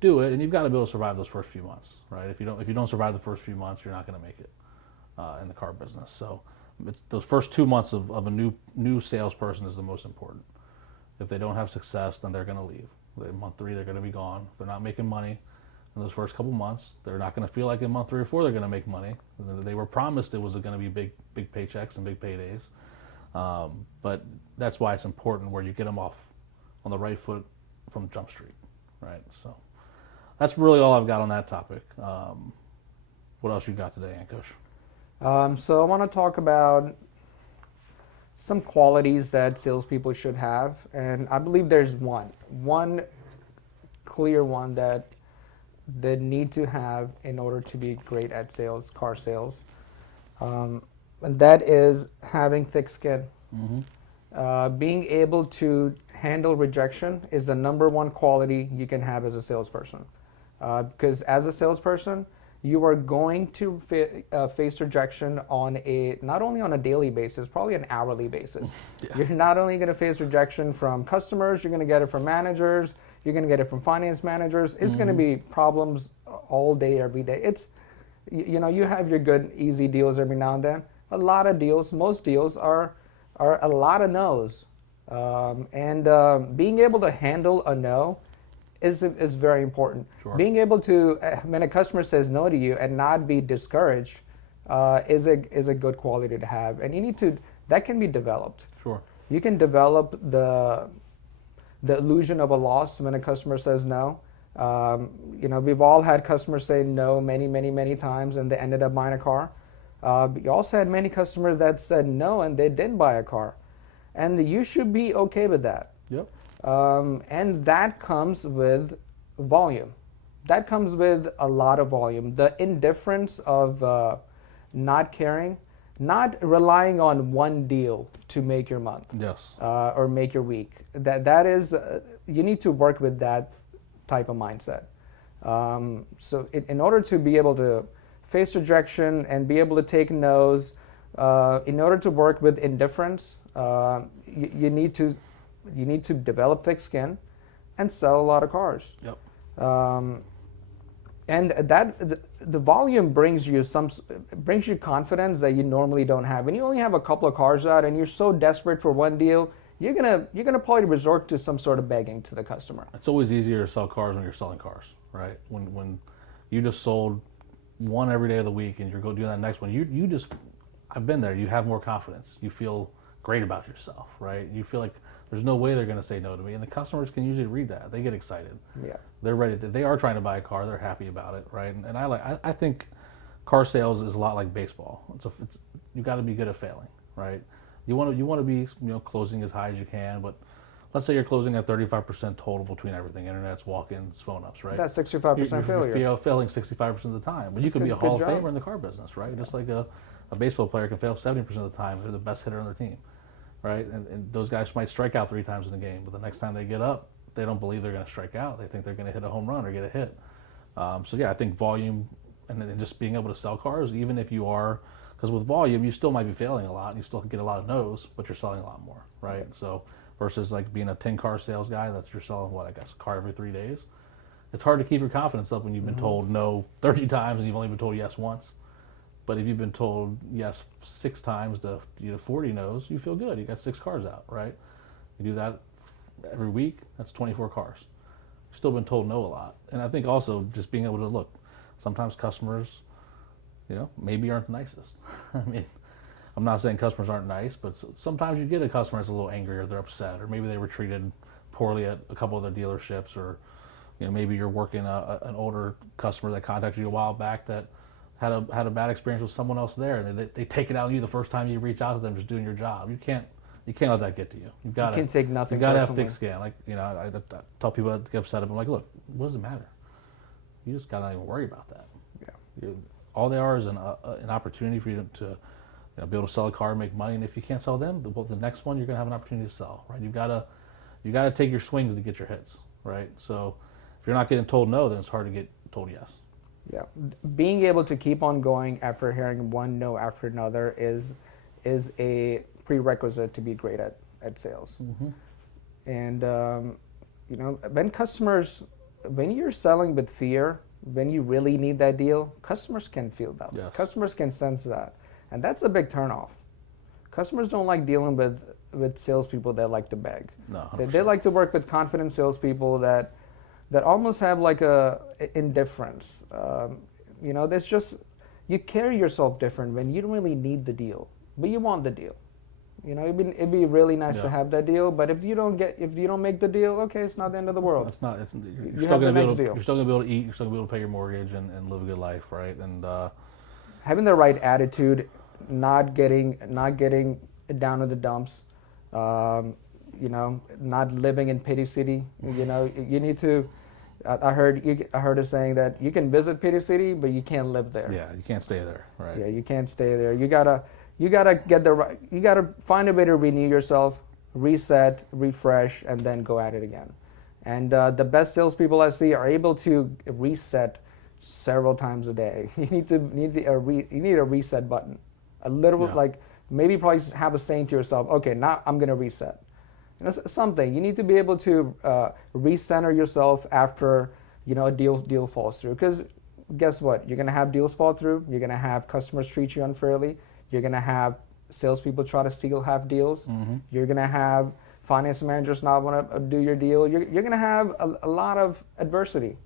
do it, and you've got to be able to survive those first few months, right? If you don't survive the first few months, you're not going to make it in the car business. So it's those first 2 months of a new salesperson is the most important. If they don't have success, then they're going to leave. In month 3, they're going to be gone. If they're not making money in those first couple months, they're not going to feel like in month 3 or 4 they're going to make money. They were promised it was going to be big paychecks and big paydays. But that's why it's important where you get them off on the right foot from Jump Street, right? So that's really all I've got on that topic. What else you got today, Ankush? So I want to talk about some qualities that salespeople should have, and I believe there's one clear one that they need to have in order to be great at sales, car sales, and that is having thick skin. Mm-hmm. Being able to handle rejection is the number one quality you can have as a salesperson. Because as a salesperson, you are going to face rejection not only on a daily basis, probably an hourly basis. Yeah. You're not only going to face rejection from customers, you're going to get it from managers, you're going to get it from finance managers. It's going to be problems all day, every day. It's, you have your good, easy deals every now and then. A lot of deals, most deals are a lot of no's. Being able to handle a no is very important. Sure. Being able to, when a customer says no to you and not be discouraged, is a good quality to have. And that can be developed. Sure. You can develop the illusion of a loss when a customer says no. We've all had customers say no many times and they ended up buying a car. But you also had many customers that said no and they didn't buy a car. And you should be okay with that. Yep. And that comes with volume. that comes with a lot of volume. The indifference of not caring, not relying on one deal to make your month, Yes. Or make your week. That is, you need to work with that type of mindset. So in order to be able to face rejection and be able to take no's, in order to work with indifference, you need to develop thick skin and sell a lot of cars. Yep. And that the volume brings you confidence that you normally don't have. When you only have a couple of cars out and you're so desperate for one deal, you're gonna probably resort to some sort of begging to the customer. It's always easier to sell cars when you're selling cars, right? When you just sold one every day of the week and you're going to do that next one, you just, I've been there. You have more confidence. You feel great about yourself, right? You feel like there's no way they're going to say no to me, and the customers can usually read that. They get excited. Yeah, they're ready. They are trying to buy a car. They're happy about it, right? And I think car sales is a lot like baseball. You got to be good at failing, right? You want to be closing as high as you can, but let's say you're closing at 35% total between everything: internets, walk-ins, phone-ups, right? That's 65% failure. You're failing 65% of the time, but you could be a Hall of Famer in the car business, right? Just like a baseball player can fail 70% of the time if they're the best hitter on their team. Right, and those guys might strike out 3 times in the game, but the next time they get up, they don't believe they're going to strike out. They think they're going to hit a home run or get a hit. So yeah, I think volume and then just being able to sell cars, even if you are, because with volume you still might be failing a lot, and you still get a lot of no's, but you're selling a lot more, right? So versus like being a 10-car sales guy, you're selling a car every 3 days. It's hard to keep your confidence up when you've been told no 30 times and you've only been told yes once. But if you've been told yes 6 times to 40 no's, you feel good. You got 6 cars out, right? You do that every week, that's 24 cars. You've still been told no a lot. And I think also just being able to look, sometimes customers, maybe aren't the nicest. I mean, I'm not saying customers aren't nice, but sometimes you get a customer that's a little angry or they're upset, or maybe they were treated poorly at a couple of their dealerships, or maybe you're working an older customer that contacted you a while back that had a bad experience with someone else there, and they take it out on you the first time you reach out to them just doing your job. You can't let that get to you. You can take nothing. You got to have thick skin. Like I tell people that get upset. I'm like, look, what does it matter? You just got to not even worry about that. Yeah. All they are is an opportunity for you to be able to sell a car and make money. And if you can't sell them, the next one you're going to have an opportunity to sell. Right? You got to take your swings to get your hits. Right. So if you're not getting told no, then it's hard to get told yes. Yeah, being able to keep on going after hearing one no after another is a prerequisite to be great at sales. Mm-hmm. And when you're selling with fear, when you really need that deal, customers can feel that. Yes. Customers can sense that, and that's a big turnoff. Customers don't like dealing with salespeople that like to beg. No, they like to work with confident salespeople that almost have like a indifference. There's just, you carry yourself different when you don't really need the deal, but you want the deal. It'd be really nice to have that deal, but if you don't make the deal, okay, it's not the end of the world. You're still going to be able to eat. You're still going to be able to pay your mortgage and live a good life, right? And having the right attitude, not getting down in the dumps. Not living in pity city. You need to. I heard a saying that you can visit pity city, but you can't live there. Yeah, you can't stay there, right? Yeah, you can't stay there. You gotta get the right. You gotta find a way to renew yourself, reset, refresh, and then go at it again. And the best salespeople I see are able to reset several times a day. You need a reset button, a little like maybe probably have a saying to yourself, okay, now I'm gonna reset. Something you need to be able to recenter yourself after a deal falls through. Because guess what? You're gonna have deals fall through. You're gonna have customers treat you unfairly. You're gonna have salespeople try to steal half deals. Mm-hmm. You're gonna have finance managers not want to do your deal. You're gonna have a lot of adversity,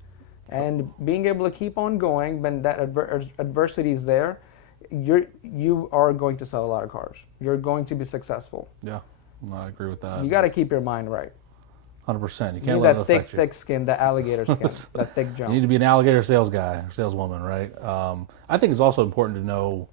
and being able to keep on going when that adversity is there, you are going to sell a lot of cars. You're going to be successful. Yeah. No, I agree with that. You got to keep your mind right. 100%. You can't let it affect thick skin, that alligator skin, that thick jump. You need to be an alligator sales guy or saleswoman, right? I think it's also important to know,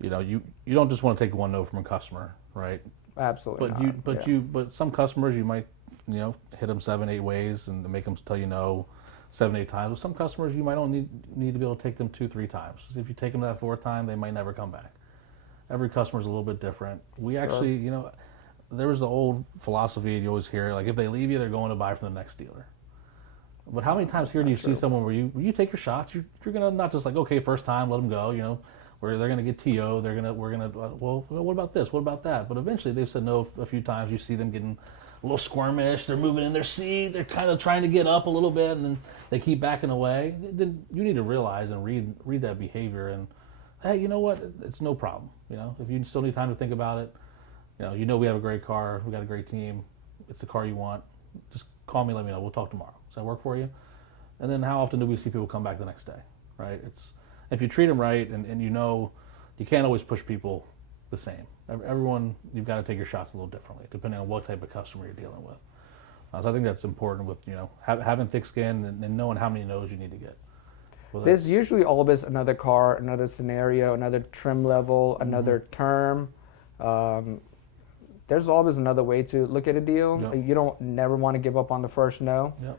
you don't just want to take one no from a customer, right? Absolutely. But some customers you might, hit them 7-8 ways and make them tell you no. 7, 8 times. With some customers, you might only need to be able to take them 2, 3 times. If you take them that 4th time, they might never come back. Every customer is a little bit different. We actually, you know, there was the old philosophy you always hear, like if they leave you, they're going to buy from the next dealer. But how many times here do you see someone where you take your shots? You're gonna not just like, okay, first time, let them go. You know, where they're gonna get TO. We're gonna. Well, what about this? What about that? But eventually, they've said no a few times. You see them getting a little squirmish. They're moving in their seat. They're kind of trying to get up a little bit, and then they keep backing away. Then you need to realize and read that behavior. And hey, you know what? It's no problem. You know, if you still need time to think about it, you know we have a great car. We got a great team. It's the car you want. Just call me. Let me know. We'll talk tomorrow. Does that work for you? And then how often do we see people come back the next day, right? It's if you treat them right, and you know you can't always push people the same. Everyone, you've got to take your shots a little differently depending on what type of customer you're dealing with. So I think that's important with having thick skin and knowing how many no's you need to get. There's usually always another car, another scenario, another trim level, another term. There's always another way to look at a deal. Yep. You don't never want to give up on the first no. Yep.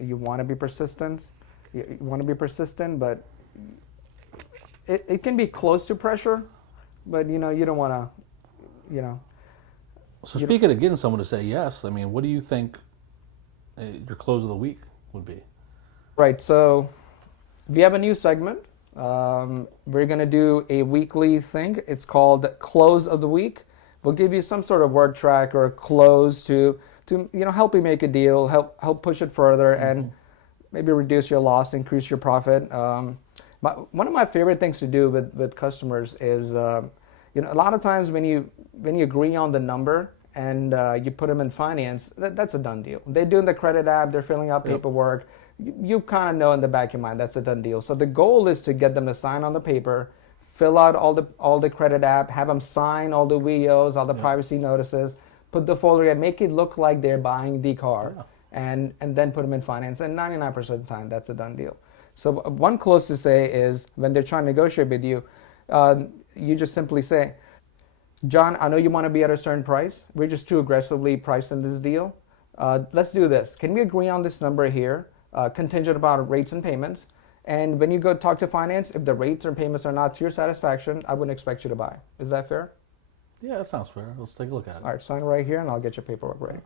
You want to be persistent. You want to be persistent, but it can be close to pressure. But you don't want to, So speaking of getting someone to say yes, I mean, what do you think your close of the week would be? Right. So we have a new segment. We're going to do a weekly thing. It's called Close of the Week. We'll give you some sort of word track or close to help you make a deal, help push it further, and maybe reduce your loss, increase your profit. One of my favorite things to do with customers is, a lot of times when you agree on the number and you put them in finance, that's a done deal. They're doing the credit app, they're filling out paperwork. You kind of know in the back of your mind that's a done deal. So the goal is to get them to sign on the paper, fill out all the credit app, have them sign all the WIOs, all the privacy notices, put the folder in, make it look like they're buying the car, and then put them in finance. And 99% of the time, that's a done deal. So one close to say is when they're trying to negotiate with you, you just simply say, John, I know you want to be at a certain price. We're just too aggressively pricing this deal. Let's do this. Can we agree on this number here, contingent about rates and payments? And when you go talk to finance, if the rates or payments are not to your satisfaction, I wouldn't expect you to buy. Is that fair? Yeah, that sounds fair. Let's take a look at it. All right, sign right here, and I'll get your paperwork ready.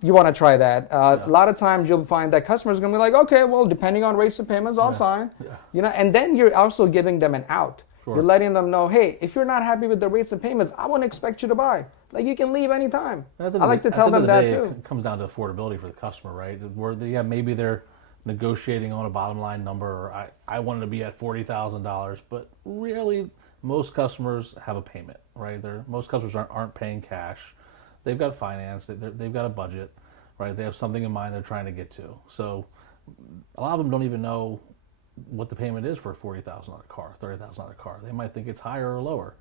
You want to try that. A lot of times you'll find that customers are going to be like, okay, well, depending on rates and payments, I'll sign. Yeah. And then you're also giving them an out. Sure. You're letting them know, hey, if you're not happy with the rates and payments, I wouldn't expect you to buy. Like, you can leave anytime. I like to tell them that, too. It comes down to affordability for the customer, right? Where maybe they're negotiating on a bottom line number, or I wanted to be at $40,000, but really most customers have a payment, right? Most customers aren't paying cash. They've got finance, they've got a budget, right? They have something in mind they're trying to get to. So a lot of them don't even know what the payment is for a $40,000 car, $30,000 car. They might think it's higher or lower.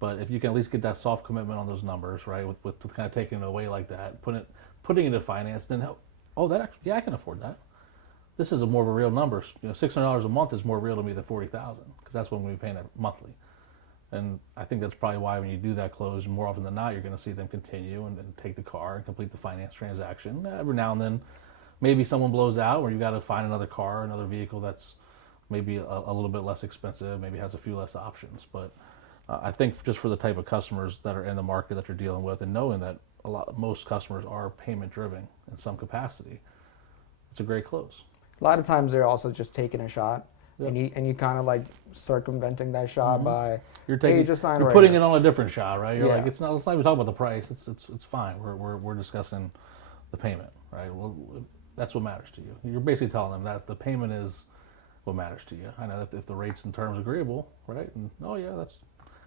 But if you can at least get that soft commitment on those numbers, right, with kind of taking it away like that, putting it into finance, then I can afford that. This is more of a real number. $600 a month is more real to me than $40,000 because that's what we're paying monthly. And I think that's probably why when you do that close, more often than not, you're going to see them continue and take the car and complete the finance transaction. Every now and then, maybe someone blows out where you got to find another car, another vehicle that's maybe a little bit less expensive, maybe has a few less options. But I think just for the type of customers that are in the market that you're dealing with, and knowing that most customers are payment driven in some capacity, it's a great close. A lot of times they're also just taking a shot, and you kind of like circumventing that shot by you're putting it on a different shot, right? You're like, let's not even talk about the price. It's fine. We're discussing the payment, right? Well, that's what matters to you. You're basically telling them that the payment is what matters to you. I know if the rates and terms are agreeable, right? And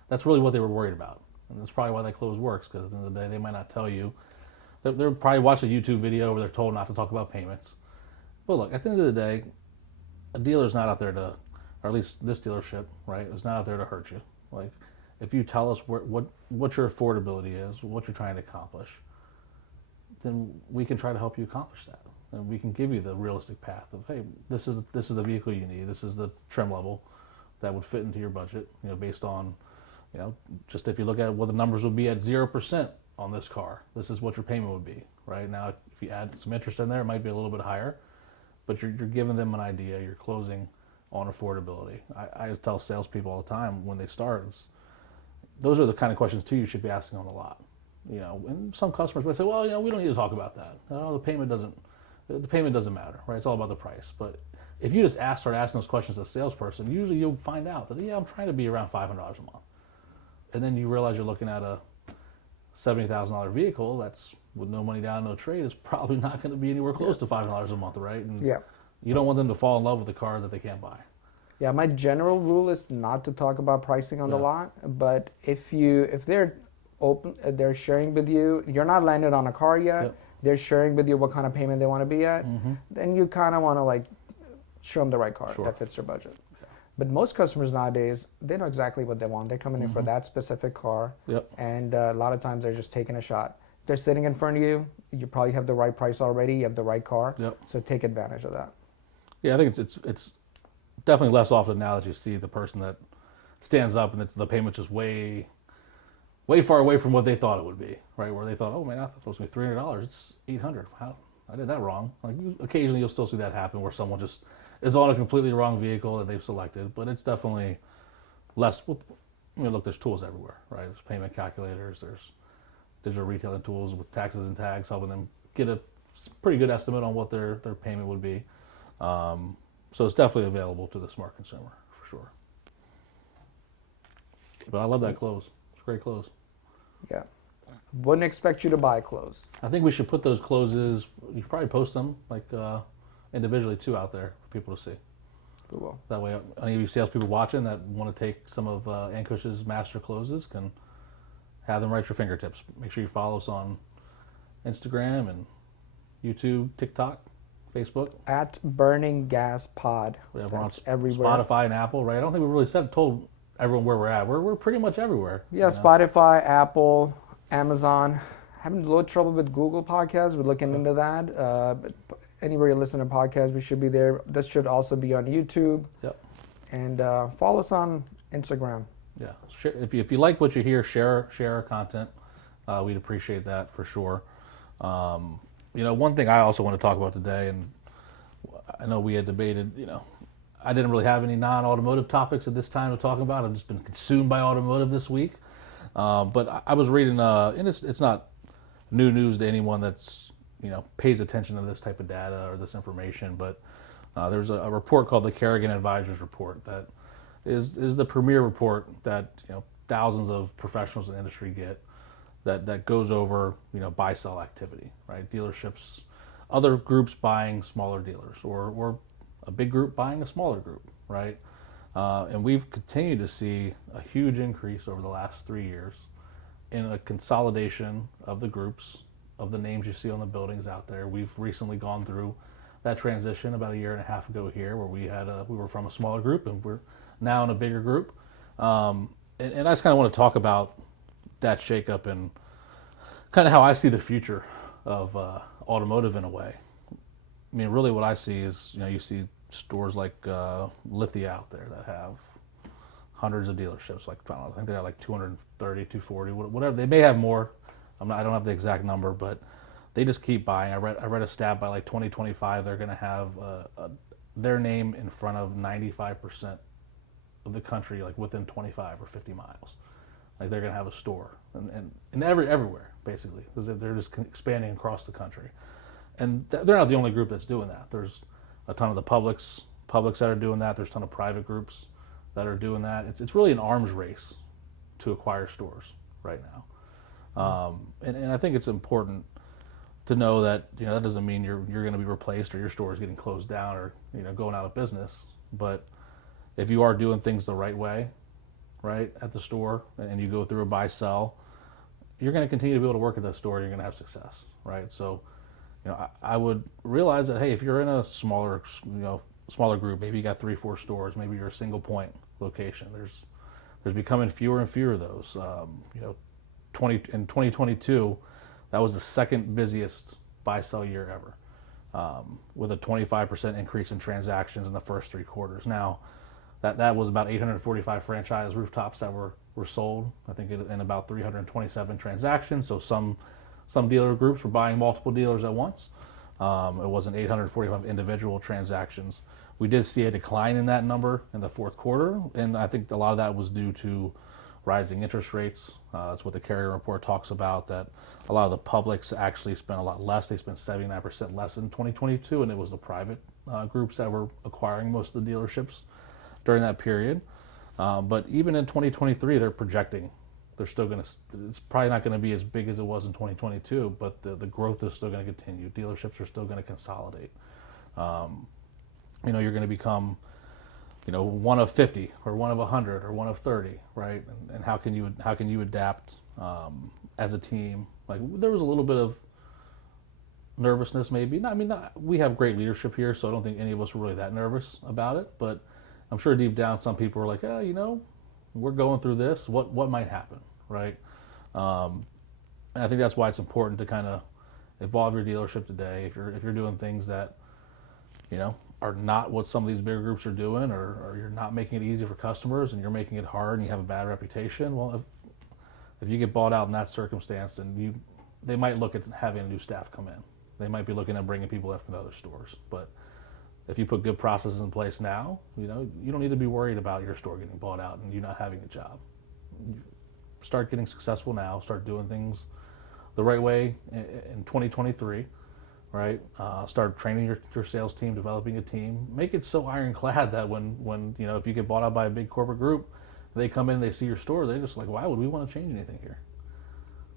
that's really what they were worried about, and that's probably why that close works. Because at the end of the day, they might not tell you. They're probably watching a YouTube video where they're told not to talk about payments. But look, at the end of the day, a dealer's not out there to, or at least this dealership, right, is not out there to hurt you. Like, if you tell us what your affordability is, what you're trying to accomplish, then we can try to help you accomplish that. And we can give you the realistic path of, hey, this is the vehicle you need. This is the trim level that would fit into your budget, based on, just if you look at what the numbers would be at 0% on this car, this is what your payment would be, right? Now, if you add some interest in there, it might be a little bit higher. but you're giving them an idea. You're closing on affordability. I tell salespeople all the time when they start, those are the kind of questions too you should be asking on the lot. And some customers might say, well, we don't need to talk about that. No, the payment doesn't matter, right? It's all about the price. But if you just start asking those questions as a salesperson, usually you'll find out that, I'm trying to be around $500 a month. And then you realize you're looking at a $70,000 vehicle that's with no money down, no trade, is probably not going to be anywhere close to $500 a month, right? And you don't want them to fall in love with a car that they can't buy. Yeah, my general rule is not to talk about pricing on the lot, but if they're open, they're sharing with you, you're not landed on a car yet, they're sharing with you what kind of payment they want to be at, then you kind of want to show them the right car that fits their budget. But most customers nowadays, they know exactly what they want. They're coming in for that specific car, and a lot of times they're just taking a shot. They're sitting in front of you. You probably have the right price already. You have the right car, so take advantage of that. Yeah, I think it's definitely less often now that you see the person that stands up and the payment's just way far away from what they thought it would be, right? Where they thought, oh man, I thought it was going to be $300. It's $800. How? I did that wrong. Occasionally you'll still see that happen where someone just is on a completely wrong vehicle that they've selected, but it's definitely less. Look, there's tools everywhere, right? There's payment calculators, there's digital retailing tools with taxes and tags, helping them get a pretty good estimate on what their payment would be. So it's definitely available to the smart consumer, for sure. But I love that close. It's a great close. Yeah. Wouldn't expect you to buy clothes. I think we should put those closes, you could probably post them individually too out there for people to see. We will. That way any of you salespeople watching that want to take some of Ankush's master closes can have them right at your fingertips. Make sure you follow us on Instagram and YouTube, TikTok, Facebook. At Burning Gas Pod. We're on everywhere. Spotify and Apple, right? I don't think we really told everyone where we're at. We're pretty much everywhere. Yeah, Spotify, Apple, Amazon. Having a little trouble with Google Podcasts. We're looking into that. But anywhere you listen to podcasts, we should be there. This should also be on YouTube. Yep. And follow us on Instagram. Yeah. If you like what you hear, share our content. We'd appreciate that for sure. One thing I also want to talk about today, and I know we had debated, I didn't really have any non-automotive topics at this time to talk about. I've just been consumed by automotive this week. But I was reading, and it's not new news to anyone that's, pays attention to this type of data or this information, but there's a report called the Kerrigan Advisors Report that is the premier report that, thousands of professionals in the industry get that goes over, buy-sell activity, right? Dealerships, other groups buying smaller dealers or a big group buying a smaller group, right? And we've continued to see a huge increase over the last 3 years in a consolidation of the groups, of the names you see on the buildings out there. We've recently gone through that transition about a year and a half ago here, where we were from a smaller group and we're now in a bigger group. And I just kind of want to talk about that shakeup and kind of how I see the future of automotive in a way. I mean, really what I see is, you see stores like Lithia out there that have hundreds of dealerships. Like, I think they have like 230, 240, whatever. They may have more. I don't have the exact number, but they just keep buying. I read a stat by like 2025, they're going to have their name in front of 95% of the country, like within 25 or 50 miles. Like they're going to have a store and everywhere, basically, because they're just expanding across the country. And they're not the only group that's doing that. There's a ton of the publics that are doing that. There's a ton of private groups that are doing that. It's really an arms race to acquire stores right now. And I think it's important to know that, that doesn't mean you're going to be replaced or your store is getting closed down or, going out of business. But if you are doing things the right way, right, at the store, and you go through a buy-sell, you're going to continue to be able to work at that store. You're going to have success, right? So, I would realize that, hey, if you're in a smaller group, maybe you got 3-4 stores, maybe you're a single point location. There's becoming fewer and fewer of those. In 2022, that was the second busiest buy-sell year ever, with a 25% increase in transactions in the first 3 quarters. Now, that was about 845 franchise rooftops that were sold, I think, in about 327 transactions. So some dealer groups were buying multiple dealers at once. It wasn't 845 individual transactions. We did see a decline in that number in the fourth quarter, and I think a lot of that was due to rising interest rates. That's what the carrier report talks about, that a lot of the publics actually spent a lot less. They spent 79% less in 2022, and it was the private groups that were acquiring most of the dealerships during that period. But even in 2023, they're projecting they're still going to, it's probably not going to be as big as it was in 2022, but the growth is still going to continue. Dealerships are still going to consolidate. You're going to become, one of 50 or one of 100 or one of 30, right? And how can you adapt as a team? Like, there was a little bit of nervousness, maybe. We have great leadership here, so I don't think any of us were really that nervous about it. But I'm sure deep down, some people were like, we're going through this. What might happen, right? And I think that's why it's important to kind of evolve your dealership today. If you're doing things that, are not what some of these bigger groups are doing, or you're not making it easy for customers and you're making it hard and you have a bad reputation, well, if you get bought out in that circumstance, then they might look at having new staff come in. They might be looking at bringing people in from the other stores. But if you put good processes in place now, you don't need to be worried about your store getting bought out and you not having a job. You start getting successful now. Start doing things the right way in 2023, right? Start training your sales team, developing a team. Make it so ironclad that when if you get bought out by a big corporate group, they come in, they see your store, they're just like, why would we want to change anything here?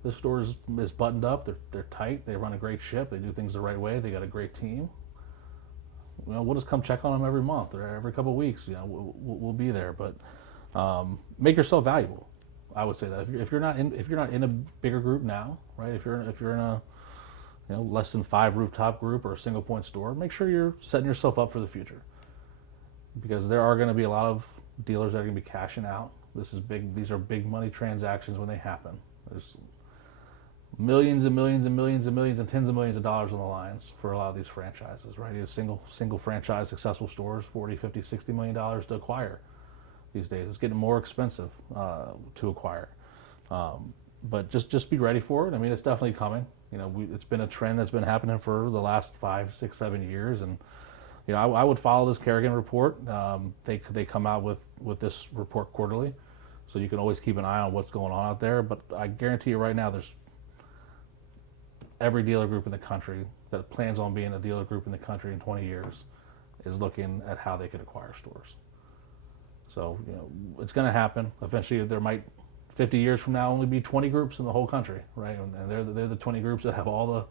This store is buttoned up. They're tight. They run a great ship. They do things the right way. They got a great team. We'll just come check on them every month or every couple of weeks. We'll be there. But make yourself valuable. I would say that if you're not in a bigger group now, right? If you're in a less than 5 rooftop group or a single point store, make sure you're setting yourself up for the future, because there are going to be a lot of dealers that are going to be cashing out. This is big. These are big money transactions when they happen. There's millions and millions and millions and millions and tens of millions of dollars on the lines for a lot of these franchises, right? You have single franchise successful stores, $40, $50, $60 million to acquire these days. It's getting more expensive to acquire. But just be ready for it. It's definitely coming. It's been a trend that's been happening for the last 5, 6, 7 years. And, I would follow this Kerrigan report. They come out with this report quarterly, so you can always keep an eye on what's going on out there. But I guarantee you right now, there's every dealer group in the country that plans on being a dealer group in the country in 20 years is looking at how they could acquire stores. So, it's going to happen. Eventually, there might, 50 years from now, only be 20 groups in the whole country, right? And they're the 20 groups that have all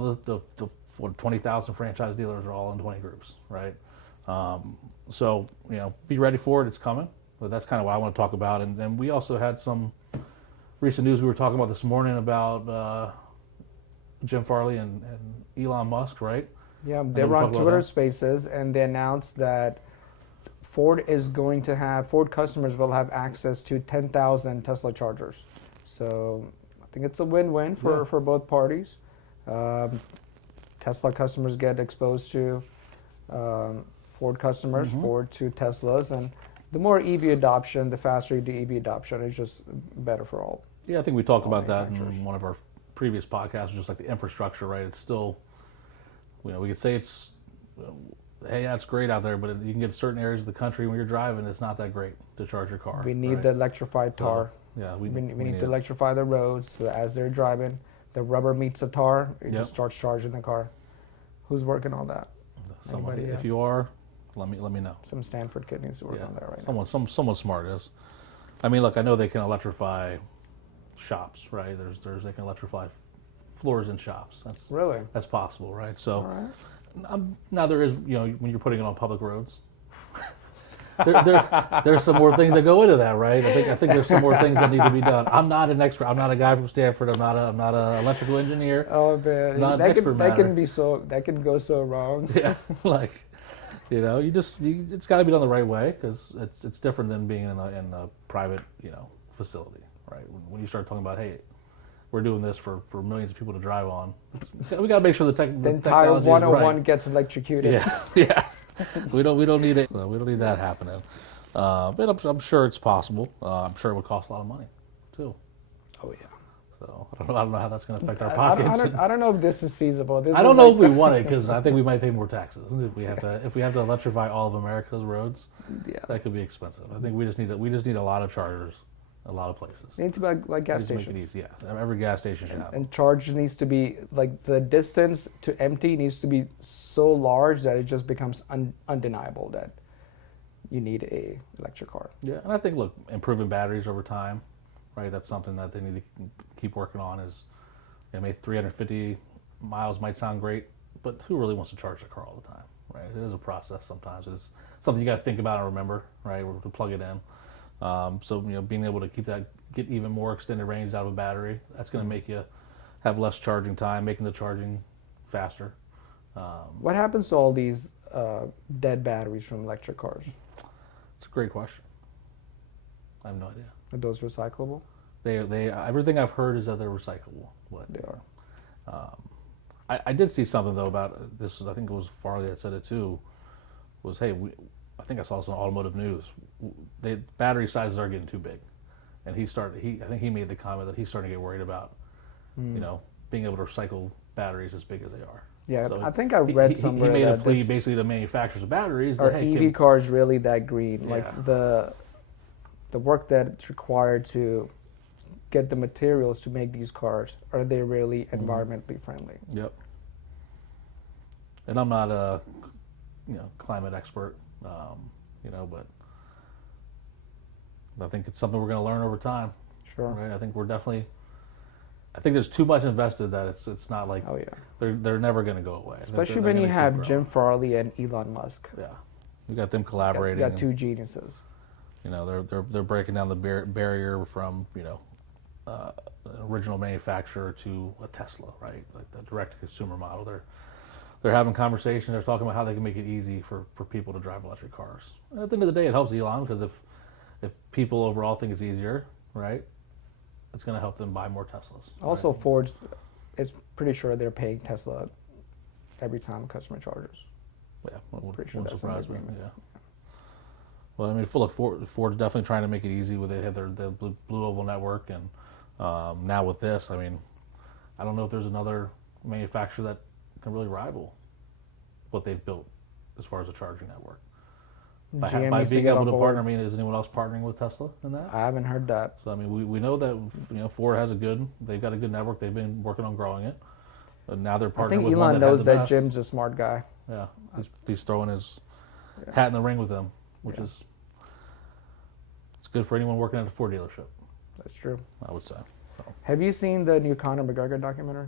the 20,000 franchise dealers are all in 20 groups, right? So, be ready for it. It's coming. But that's kind of what I want to talk about. And then we also had some recent news we were talking about this morning about Jim Farley and Elon Musk, right? Yeah, they were on Twitter Spaces, and they announced that Ford customers will have access to 10,000 Tesla chargers. So I think it's a win-win for both parties. Tesla customers get exposed to Ford customers, Ford to Teslas, and the more EV adoption, the faster the EV adoption is just better for all. Yeah, I think we talked about that in one of our previous podcasts, just like the infrastructure, right? It's still, we could say it's, hey, yeah, it's great out there, but you can get to certain areas of the country when you're driving, it's not that great to charge your car. We need the electrified tar. We need to electrify the roads so that as they're driving, the rubber meets the tar, it just starts charging the car. Who's working on that? Somebody. If you are, let me know. Some Stanford kid needs to work on that right now. Someone smart is. Look, I know they can electrify shops, right? They can electrify floors in shops. That's possible, right? So now there is, when you're putting it on public roads, there's some more things that go into that, right? I think there's some more things that need to be done. I'm not an expert. I'm not a guy from Stanford. I'm not an electrical engineer. Oh man, that can go so wrong. Yeah, it's got to be done the right way, because it's different than being in a private facility, right? When you start talking about, hey, we're doing this for millions of people to drive on, we got to make sure the entire 101 gets electrocuted. Yeah. We don't need it. We don't need that happening. But I'm sure it's possible. I'm sure it would cost a lot of money, too. Oh yeah. So I don't know how that's going to affect our pockets. I don't know if this is feasible. I don't know if we want it, because I think we might pay more taxes if we have to electrify all of America's roads. Yeah, that could be expensive. I think we just need a lot of chargers, a lot of places. They need to be like gas stations. Make it easy. Yeah, every gas station should have. And charge needs to be like the distance to empty needs to be so large that it just becomes undeniable that you need a electric car. Yeah, and I think improving batteries over time. Right, that's something that they need to keep working on. Is, maybe 350 miles might sound great, but who really wants to charge their car all the time? Right, it is a process sometimes. It's something you got to think about and remember. Right, to plug it in. So being able to get even more extended range out of a battery, that's going to make you have less charging time, making the charging faster. What happens to all these dead batteries from electric cars? It's a great question. I have no idea. Are those recyclable? They everything I've heard is that they're recyclable. But they are. I did see something though about this. I think it was Farley that said it too. Was I think I saw some automotive news. Battery sizes are getting too big, and I think he made the comment that he's starting to get worried about, being able to recycle batteries as big as they are. Yeah, so I think I read somewhere he made a plea basically to manufacturers of batteries. Are EV cars really that green? Yeah. Like the work that's required to get the materials to make these cars, are they really environmentally friendly? Yep. And I'm not a climate expert, but I think it's something we're going to learn over time. Sure. Right. I think there's too much invested that it's not like they're never going to go away. Especially when you have Jim Farley and Elon Musk. Yeah. We got them collaborating. You got two geniuses. They're breaking down the barrier from an original manufacturer to a Tesla, right? Like the direct-to-consumer model. They're having conversations. They're talking about how they can make it easy for people to drive electric cars. And at the end of the day, it helps Elon, because if people overall think it's easier, right, it's going to help them buy more Teslas. Also, right? Ford is pretty sure they're paying Tesla every time a customer charges. Yeah, wouldn't surprise me. Yeah. Well, I mean, Ford's definitely trying to make it easy. They have their Blue Oval network, and now with this, I mean, I don't know if there's another manufacturer that can really rival what they've built as far as a charging network. By being able to partner, I mean, is anyone else partnering with Tesla in that? I haven't heard that. So I mean, we know that Ford they've got a good network. They've been working on growing it, but now they're partnering. I think Elon knows that Jim's a smart guy. Yeah, he's throwing his hat in the ring with them, which is it's good for anyone working at a Ford dealership. That's true. I would say. So. Have you seen the new Conor McGregor documentary?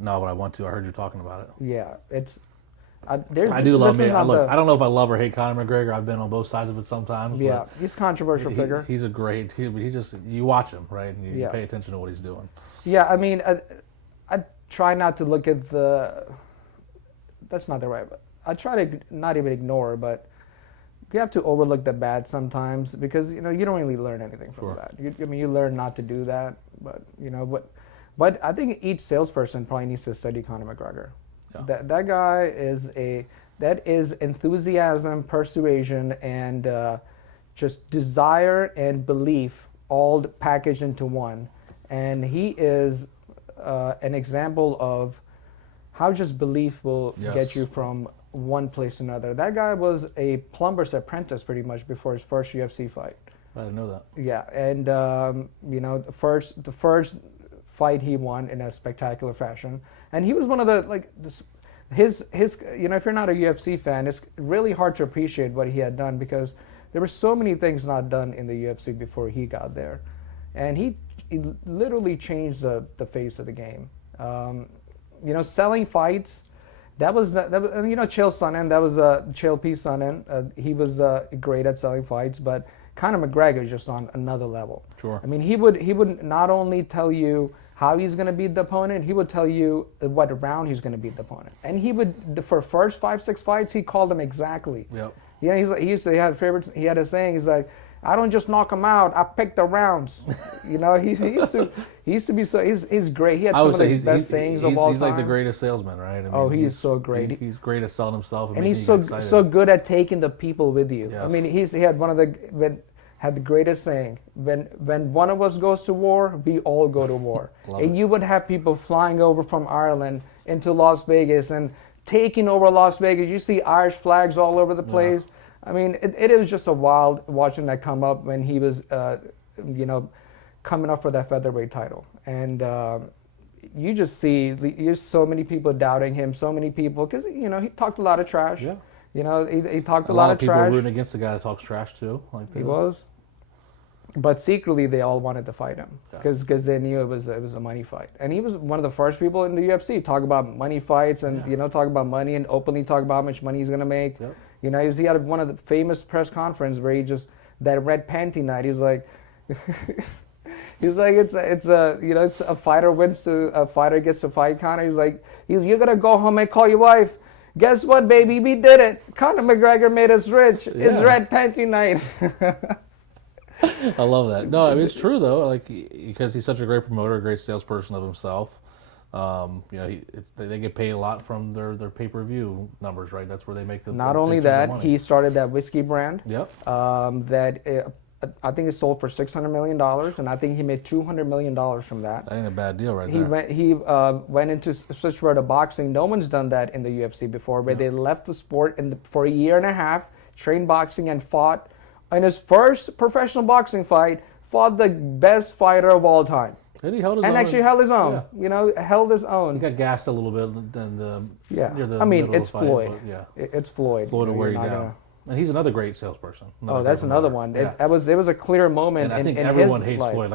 No, but I want to. I heard you talking about it. Yeah, it's. I do love me. I don't know if I love or hate Conor McGregor. I've been on both sides of it sometimes. Yeah, he's a controversial figure. He's a great. You watch him, right? And you pay attention to what he's doing. Yeah, I mean, I try not to look at the. That's not the right. I try to not even ignore, but you have to overlook the bad sometimes, because you don't really learn anything from that. You learn not to do that, but I think each salesperson probably needs to study Conor McGregor. Yeah. That guy is enthusiasm, persuasion, and just desire and belief all packaged into one. And he is an example of how just belief will get you from one place to another. That guy was a plumber's apprentice pretty much before his first UFC fight. I didn't know that. Yeah, and the first fight he won in a spectacular fashion, and he was one of the his if you're not a UFC fan, it's really hard to appreciate what he had done, because there were so many things not done in the UFC before he got there, and he literally changed the face of the game. Selling fights. That was Chael Sonnen. That was Chael P. Sonnen. He was great at selling fights, but Conor McGregor is just on another level. Sure. I mean, he would not only tell you how he's going to beat the opponent, he would tell you what round he's going to beat the opponent. And he would, for first 5-6 fights, he called them exactly. Yep. He had a saying. He's like, I don't just knock him out, I pick the rounds. He used to be so. He's great. He had some of the best sayings of all time. He's like the greatest salesman, right? I mean, he's so great. He's great at selling himself, and he's so good at taking the people with you. Yes. I mean, he had one of the had the greatest saying: when one of us goes to war, we all go to war. And you would have people flying over from Ireland into Las Vegas and taking over Las Vegas. You see Irish flags all over the place. I mean, it was just a wild watching that come up when he was, coming up for that featherweight title. And you just see there's so many people doubting him, so many people, because, he talked a lot of trash. Yeah. He talked a lot of people trash. rooting against the guy that talks trash too. He was. But secretly, they all wanted to fight him because they knew it was a money fight. And he was one of the first people in the UFC to talk about money fights and, talk about money and openly talk about how much money he's going to make. Yep. He had one of the famous press conferences where that red panty night, he's like, it's a fighter gets to fight Conor. He's like, you're going to go home and call your wife. Guess what, baby? We did it. Conor McGregor made us rich. Yeah. It's red panty night. I love that. No, I mean, it's true though. Because he's such a great promoter, a great salesperson of himself. They get paid a lot from their pay-per-view numbers, right? That's where they make the. Not only that, he started that whiskey brand. Yep. I think it sold for $600 million, and I think he made $200 million from that. That ain't a bad deal, right there. He went into switched over to boxing. No one's done that in the UFC before, where they left the sport for a year and a half, trained boxing, and fought. In his first professional boxing fight, fought the best fighter of all time. And he held his own. And actually held his own. Yeah. Held his own. He got gassed a little bit near I mean, it's fight, Floyd. But, it's Floyd. Floyd will wear you down. And he's another great salesperson. That's another one. Yeah. It was a clear moment. And I think everyone hates Floyd.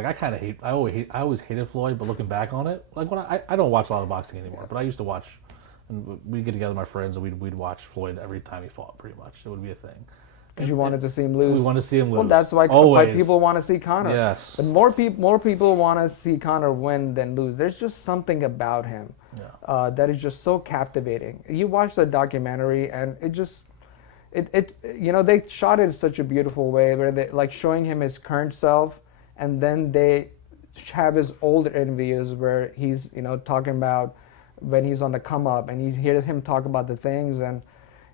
I always hated Floyd, but looking back on it, when I don't watch a lot of boxing anymore, but I used to watch, and we'd get together with my friends and we'd watch Floyd every time he fought. Pretty much, it would be a thing. Because you wanted to see him lose. We wanted to see him lose. Well, that's why people want to see Conor. Yes. But more people want to see Conor win than lose. There's just something about him that is just so captivating. You watch the documentary, and they shot it in such a beautiful way, where they showing him his current self, and then they have his older interviews where he's talking about when he's on the come up, and you hear him talk about the things, and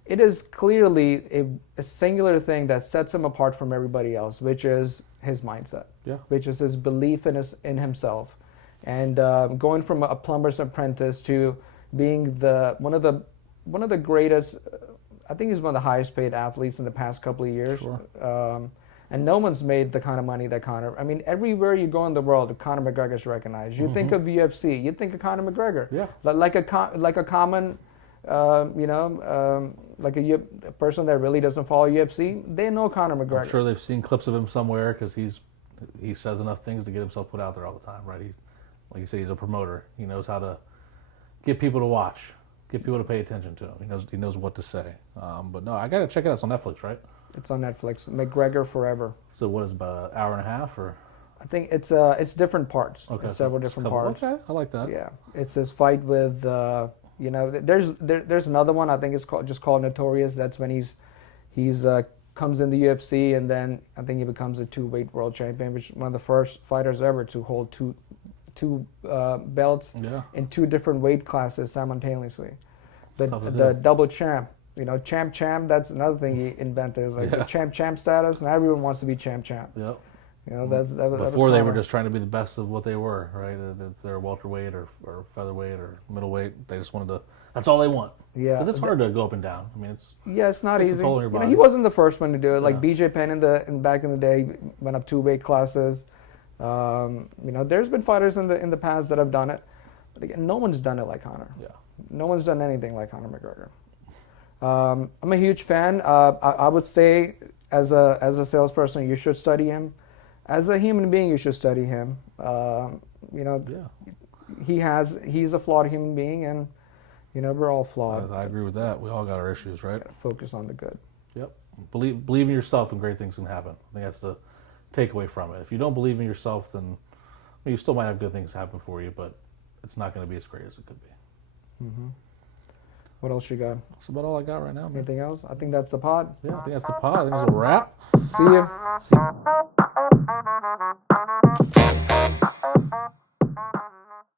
it is clearly a singular thing that sets him apart from everybody else, which is his mindset, which is his belief in himself, and going from a plumber's apprentice to being one of the greatest. I think he's one of the highest paid athletes in the past couple of years. Sure. And no one's made the kind of money that Conor. I mean, everywhere you go in the world, Conor McGregor's recognized. You think of UFC, you think of Conor McGregor. Yeah. Like a common. Like a person that really doesn't follow UFC, they know Conor McGregor. I'm sure they've seen clips of him somewhere because he says enough things to get himself put out there all the time, right? Like you say, he's a promoter. He knows how to get people to watch, get people to pay attention to him. He knows what to say. But no, I gotta check it out. It's on Netflix, right? It's on Netflix. McGregor Forever. So what is it, about an hour and a half, or? I think it's different parts. Okay, it's several different parts. Okay, I like that. Yeah, it's his fight with. There's another one. I think it's called Notorious. That's when he's comes in the UFC, and then I think he becomes a 2-weight world champion, which is one of the first fighters ever to hold two belts in 2 different weight classes simultaneously. The double champ. Champ. That's another thing he invented. It was the champ status, and everyone wants to be champ. Yep. Before they were just trying to be the best of what they were, right? If they're welterweight or featherweight or middleweight, they just wanted to. That's all they want. Yeah, because it's hard to go up and down. I mean, it's not easy. A toll on your body. He wasn't the first one to do it. Like BJ Penn back in the day went up 2 weight classes. There's been fighters in the past that have done it, but again, no one's done it like Conor. Yeah, no one's done anything like Conor McGregor. I'm a huge fan. I would say as a salesperson, you should study him. As a human being, you should study him. He's a flawed human being, and we're all flawed. I agree with that. We all got our issues, right? Focus on the good. Yep. Believe in yourself, and great things can happen. I think that's the takeaway from it. If you don't believe in yourself, then you still might have good things happen for you, but it's not going to be as great as it could be. Mm-hmm. What else you got? That's about all I got right now, man. Anything else? I think that's the pod. Yeah, I think that's the pod. I think it's a wrap. See ya.